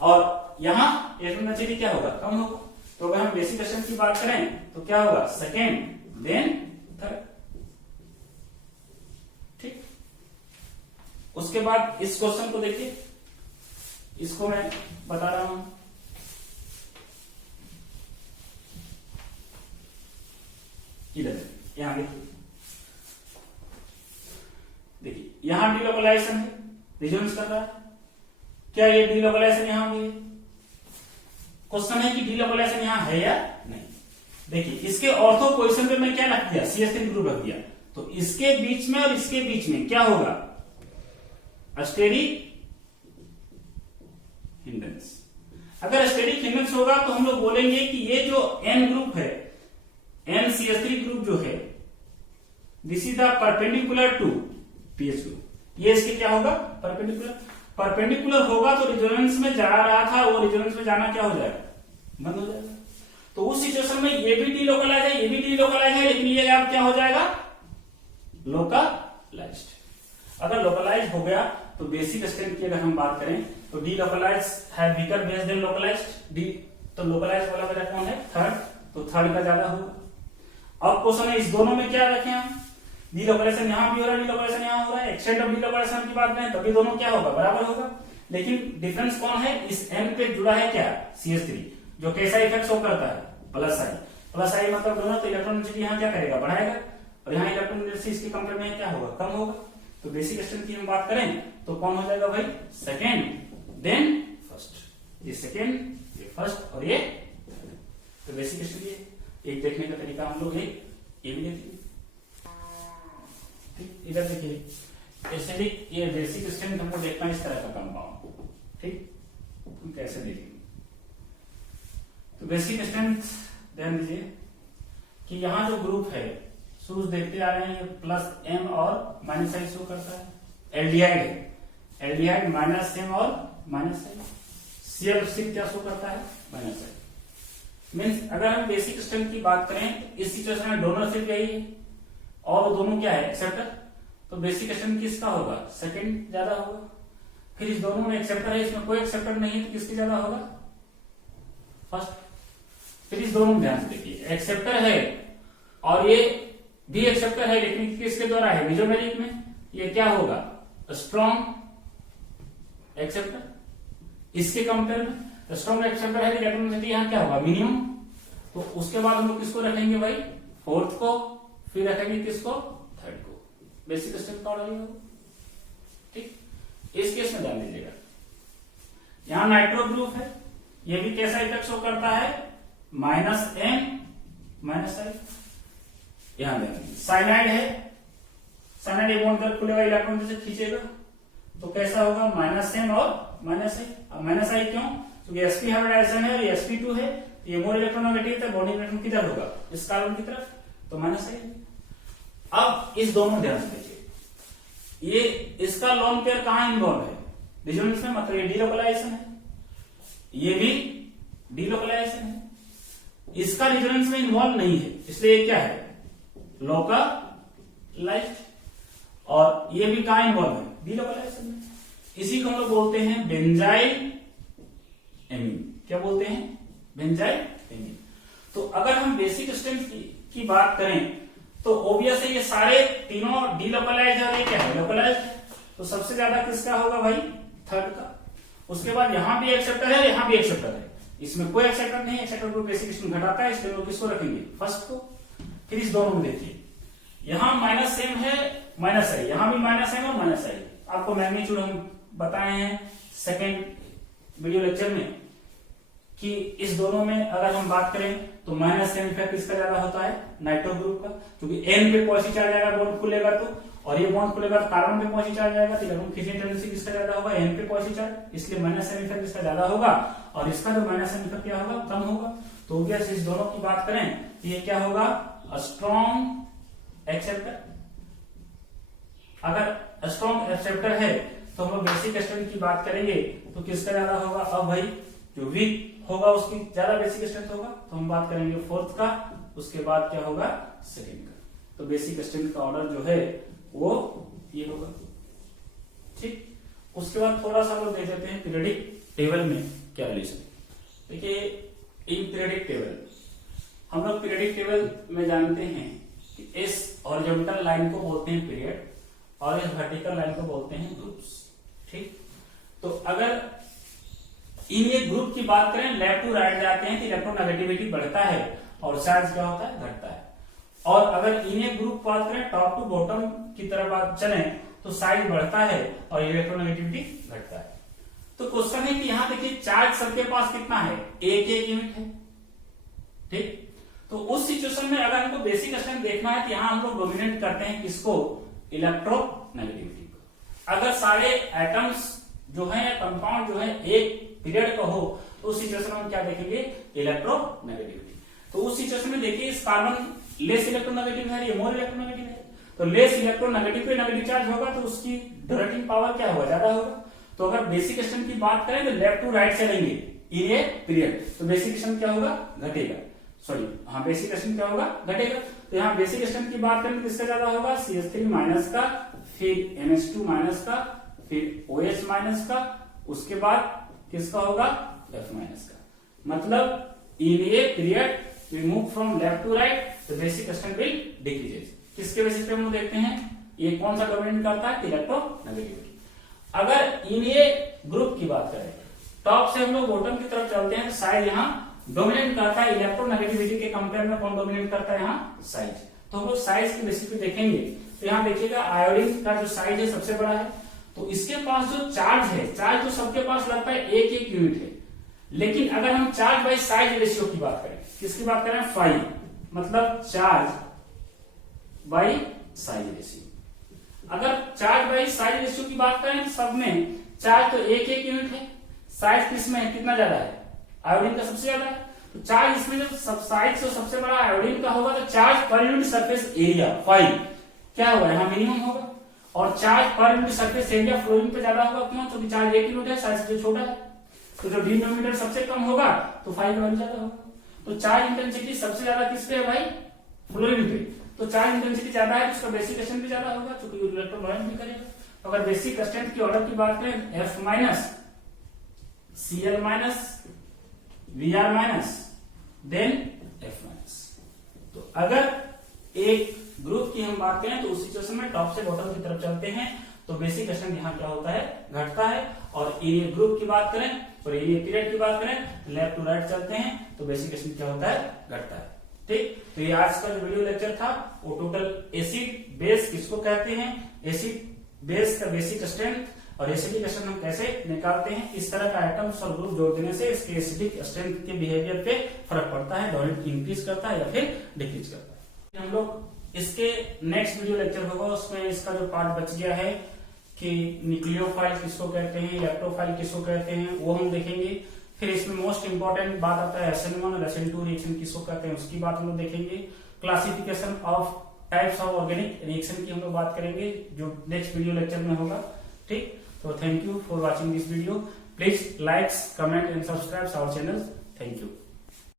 और यहाँ इलेक्ट्रॉन डेंसिटी क्या होगा कम होगा। तो अगर हम बेसिक स्ट्रेंथ की बात करें तो क्या होगा सेकेंड देन थर्ड। ठीक, उसके बाद इस क्वेश्चन को देखिए, इसको मैं बता रहा हूं। इधर यहां देखिए यहां डीलोकलाइजेशन है, रेजोनेंस कर रहा है, क्या ये डीलोकलाइजेशन यहां भी है? क्वेश्चन है कि डीलोकलाइजेशन यहां है या नहीं। देखिए इसके ऑर्थो पोजीशन पे मैं क्या रख दिया CH3 ग्रुप रख दिया, तो इसके बीच में और इसके बीच में क्या होगा स्टेरिक हिंडेंस। अगर स्टेरिक हिंडेंस होगा तो हम लोग बोलेंगे कि ये जो N ग्रुप है, NCH3 ग्रुप जो है, this is the perpendicular to PH group. ये इसके क्या होगा परपेंडिकुलर होगा, तो रेजोनेंस में जा रहा था वो रेजोनेंस में जाना क्या हो जाएगा बंद हो जाएगा। तो उस सिचुएशन में ये भी डीलोकलाइज है, ये भी डीलोकलाइज है, लेकिन ये अब क्या हो जाएगा लोकलाइज्ड। अगर लोकलाइज हो गया तो बेसिक स्ट्रेंथ की अगर हम बात करें तो डीलोकलाइज है वीकर बेस देन लोकलाइज्ड। डी तो लोकलाइज वाला मेरा कौन है थर्ड, तो थर्ड का ज्यादा होगा। अब क्वेश्चन है इस दोनों में क्या रखें हम, डीलोकलाइजेशन यहां भी हो रहा है, डीलोकलाइजेशन यहां हो रहा है, एक्सटेंट ऑफ डीलोकलाइजेशन की बात करें तभी दोनों क्या होगा बराबर होगा। लेकिन डिफरेंस कौन है, इस N पे जुड़ा है क्या CH3, जो कैसा इफेक्ट शो करता है प्लस आई मतलब दोनों, तो इलेक्ट्रॉन डेंसिटी यहाँ क्या करेगा बढ़ाएगा, और यहाँ इलेक्ट्रॉन डेंसिटी इसके कंपेयर में क्या होगा कम होगा। तो बेसिक स्ट्रेंथ की हम बात करें तो कौन हो जाएगा भाई सेकेंड देन फर्स्ट, ये सेकेंड ये फर्स्ट और ये तो बेसिक स्ट्रेंथ एक देखने का तरीका हम लोग ये भी देखेंगे। इधर देखिए एसिडिक ये बेसिक स्ट्रेंथ हमको देखना इस तरह का कंपाउंड, ठीक हम कैसे देखेंगे। तो बेसिक स्ट्रेंथ ध्यान दीजिए कि यहाँ जो ग्रुप है शूज देखते आ रहे हैं ये प्लस M और माइनस I शो करता है। एल्डिहाइड है, एल्डिहाइड माइनस M और माइनस I। CL6 क्या शो करता है माइनस I। मीन्स अगर हम बेसिक स्ट्रेंथ की बात करें तो इस सिचुएशन में डोनरशिप यही है और वो दोनों क्या है एक्सेप्टर, तो बेसिक स्ट्रेंथ किसका होगा सेकंड ज्यादा होगा। फिर इस दोनों में एक्सेप्टर है, इसमें कोई एक्सेप्टर नहीं है तो किसकी ज्यादा होगा फर्स्ट। फिर इस दोनों में ध्यान से देखिए एक्सेप्टर है और ये भी एक्सेप्टर है, लेकिन किसके द्वारा है मेजोमेरिक में, ये क्या होगा स्ट्रॉन्ग एक्सेप्टर। इसके कंपेयर में स्ट्रॉन्ग एक्सेप्टर है, इलेक्ट्रॉन डेंसिटी यहाँ क्या होगा मिनिमम। तो उसके बाद हम लोग किसको रखेंगे भाई फोर्थ को, फिर रखेंगे किसको थर्ड को, बेसिक स्ट्रेंथ का ऑर्डर होगा। ठीक इस केस में ध्यान दीजिएगा यहाँ नाइट्रो ग्रुप है, ये भी कैसा इफेक्ट शो करता है -M -I। यहां देखिए साइनाइड है, साइनाइड एक बॉन्ड कर खुलेगा इलेक्ट्रॉन से खींचेगा तो कैसा होगा -M और -I। अब -I क्यों, क्योंकि sp हाइब्रिडाइजेशन है और ये sp2 है, ये मोर इलेक्ट्रोनेगेटिव है, बॉन्डिंग इलेक्ट्रॉन किधर होगा इस कार्बन की तरफ, तो -I। अब इस दोनों ध्यान से देखिए ये इसका लोन पेयर कहां इन्वॉल्व है रेजोनेंस में, मतलब ये डीलोकलाइजेशन है, ये भी डीलोकलाइजेशन है, इसका रेजोनेंस में इन्वॉल्व नहीं है, इसलिए क्या है लोकलाइज्ड। और ये भी कहां इन्वॉल्व है, डीलोकलाइजेशन में। इसी को हम लोग बोलते हैं बेंजाइल एमीन। क्या बोलते हैं, बेंजाइल एमीन। तो अगर हम बेसिक स्ट्रेंथ की बात करें तो ऑब्वियस है ये सारे तीनों डीलोकलाइज और ये क्या है, लोकलाइज। तो सबसे ज्यादा किसका होगा भाई, थर्ड का। उसके बाद यहां भी एक्सेप्टर है, यहां भी एक्सेप्टर है, इसमें कोई एक्सेप्टर नहीं, एक्सेप्टर को बेसिक स्ट्रेंथ घटाता है, इसलिए लोग किसको रखेंगे, फर्स्ट को। फिर इस दोनों में देखिए, यहां माइनस सेम है, माइनस है, यहां भी माइनस है और माइनस है। आपको मैग्नीट्यूड हम बताए हैं सेकेंड वीडियो लेक्चर में कि इस दोनों में अगर हम बात करें तो माइनस एन इफेक्ट किसका ज्यादा होता है, नाइट्रो ग्रुप का, क्योंकि एन पे पॉजिटिव चार्ज आएगा, बॉन्ड खुलेगा तो, और ये बॉन्ड खुलेगा तो कार्बन पे पॉजिटिव चार्ज आएगा, तो इलेक्ट्रॉन खींचने टेंडेंसी किसका ज्यादा होगा, एन पे पॉजिटिव चार्ज, इसलिए माइनस एन इफेक्ट इसका ज्यादा होगा और इसका जो माइनस एन इफेक्ट क्या होगा, कम होगा। तो ऑब्वियस इस दोनों की बात करें तो ये क्या होगा, स्ट्रॉन्ग एक्सेप्टर। अगर स्ट्रॉन्ग एक्सेप्टर है तो हम लोग बेसिक स्ट्रेंथ की बात करेंगे तो किसका ज्यादा होगा, अब भाई जो वीक होगा उसकी ज्यादा बेसिक स्ट्रेंथ होगा, तो हम बात करेंगे फोर्थ का, उसके बाद क्या होगा, सेकंड का। तो बेसिक स्ट्रेंथ का ऑर्डर जो है वो ये होगा, ठीक। उसके बाद थोड़ा सा लोग देख देते हैं पीरियडिक टेबल में क्या रिलेशन। देखिए इन पीरियडिक टेबल, हम लोग पीरियडिक टेबल में जानते हैं कि इस हॉरिजॉन्टल लाइन को बोलते हैं पीरियड और इस वर्टिकल लाइन को बोलते हैं ग्रुप्स, ठीक। तो अगर इन ये ग्रुप की बात करें, लेफ्ट टू राइट जाते हैं तो इलेक्ट्रोनेगेटिविटी बढ़ता है और चार्ज क्या होता है, घटता है। और अगर इन एक ग्रुप बात करें टॉप टू बॉटम की तरफ बात चले तो साइज बढ़ता है और इलेक्ट्रोनेगेटिविटी घटता है। तो क्वेश्चन है कि यहां देखिए चार्ज सबके पास कितना है, एक यूनिट है, ठीक। तो उस सिचुएशन में अगर हमको बेसिक स्ट्रेंथ देखना है तो यहां हम लोग डोमिनेट करते हैं किसको, इलेक्ट्रोनेगेटिविटी को। अगर सारे एटम्स जो है कंपाउंड जो है एक पीरियड का हो तो उस सिचुएशन में हम क्या देखेंगे, इलेक्ट्रोनेगेटिविटी। तो उस सिचुएशन में देखिए इस कार्बन लेस इलेक्ट्रोनेगेटिव है, ये मोर इलेक्ट्रोनेगेटिव है, तो लेस इलेक्ट्रोनेगेटिव पे नेगेटिव चार्ज होगा तो उसकी डायरेक्टिंग पावर क्या होगा, ज्यादा होगा। तो अगर बेसिक स्ट्रेंथ की बात करें तो लेफ्ट टू राइट चलेंगे इन ए पीरियड, तो बेसिक स्ट्रेंथ क्या होगा, घटेगा, सॉरी हाँ बेसिक स्ट्रेंथ क्या होगा, घटेगा। तो यहाँ बेसिक स्ट्रेंथ की बात करें तो किसका ज्यादा होगा, CH3 माइनस का, फिर NH2 माइनस का, फिर OH माइनस का, उसके बाद किसका होगा, F माइनस का। मतलब in a period we move from left to right, the basic strength will decreases. किसके बेसिस पे हम देखते हैं, ये कौन सा डोमिनेट करता है, इलेक्ट्रोनेगेटिविटी। अगर इन ए ग्रुप की बात करें, टॉप से हम लोग बॉटम की तरफ चलते हैं, साइज यहाँ डोमिनेट करता है, इलेक्ट्रोनेगेटिविटी के कंपेयर में कौन डोमिनेट करता है, यहाँ साइज। तो हम लोग साइज के बेसिस पे देखेंगे तो यहाँ देखिएगा आयोडीन का जो साइज है सबसे बड़ा है, तो इसके पास जो चार्ज है, चार्ज तो सबके पास लगता है एक यूनिट है, लेकिन अगर हम चार्ज बाई साइज रेशियो की बात करें, किसकी बात करें, 5, मतलब चार्ज बाई साइज रेशियो। अगर चार्ज बाई साइज रेशियो की बात करें सब में चार्ज तो एक यूनिट है, साइज किसमें है, कितना ज्यादा है, आयोडीन का सबसे ज्यादा है। तो चार्ज इसमें जब सब साइज से सबसे बड़ा आयोडीन का होगा तो charge per unit surface area 5 क्या होगा, यहाँ मिनिमम होगा, और charge per unit surface area flooring पे ज्यादा होगा, क्यों, क्योंकि चार्ज 1 यूनिट है, साइज से छोटा है, तो जो डिनोमिनेटर सबसे कम होगा तो 5 वैल्यू ज्यादा होगा। तो चार्ज इंटेंसिटी सबसे ज्यादा किस पे है भाई, फ्लोरीन पे, तो चार्ज इंटेंसिटी ज्यादा है तो उसका बेसिक स्ट्रेंथ भी ज्यादा होगा, क्योंकि इलेक्ट्रोलाइज भी करेगा। अगर बेसिक स्ट्रेंथ की ऑर्डर की बात करें, F minus, Cl minus, Vr minus, then F minus. तो अगर एक ग्रुप की हम बात करें तो उस सिचुएशन में टॉप से बॉटम की तरफ चलते हैं तो बेसिक स्ट्रेंथ यहाँ क्या होता है, घटता है। और इन ग्रुप की बात करें और इन पीरियड की बात करें, लेफ्ट टू राइट चलते हैं तो बेसिक स्ट्रेंथ क्या होता है, घटता है, ठीक। तो ये आज का जो वीडियो लेक्चर था वो टोटल एसिड बेस किसको कहते हैं, एसिड बेस का बेसिक स्ट्रेंथ और एसिडिक स्ट्रेंथ हम कैसे निकालते हैं, इस तरह का आइटम्स और ग्रुप जोड़ देने से इसके एसिडिक स्ट्रेंथ के बिहेवियर पे फर्क पड़ता है, डोमिनेट इंक्रीज करता है या फिर डिक्रीज करता है। हम लोग इसके नेक्स्ट वीडियो लेक्चर होगा, उसमें इसका जो पार्ट बच गया है कि न्यूक्लियोफाइल किसको कहते हैं, इलेक्ट्रोफाइल किसको कहते हैं, वो हम देखेंगे। फिर इसमें मोस्ट इंपॉर्टेंट बात आता है SN1 और SN2 रिएक्शन किसको कहते हैं, उसकी बात हम लोग देखेंगे। Classification of types of organic reaction की हम लोग बात करेंगे, जो नेक्स्ट वीडियो लेक्चर में होगा, ठीक। तो thank you for watching this video, please likes, comment and subscribe our channel, thank you.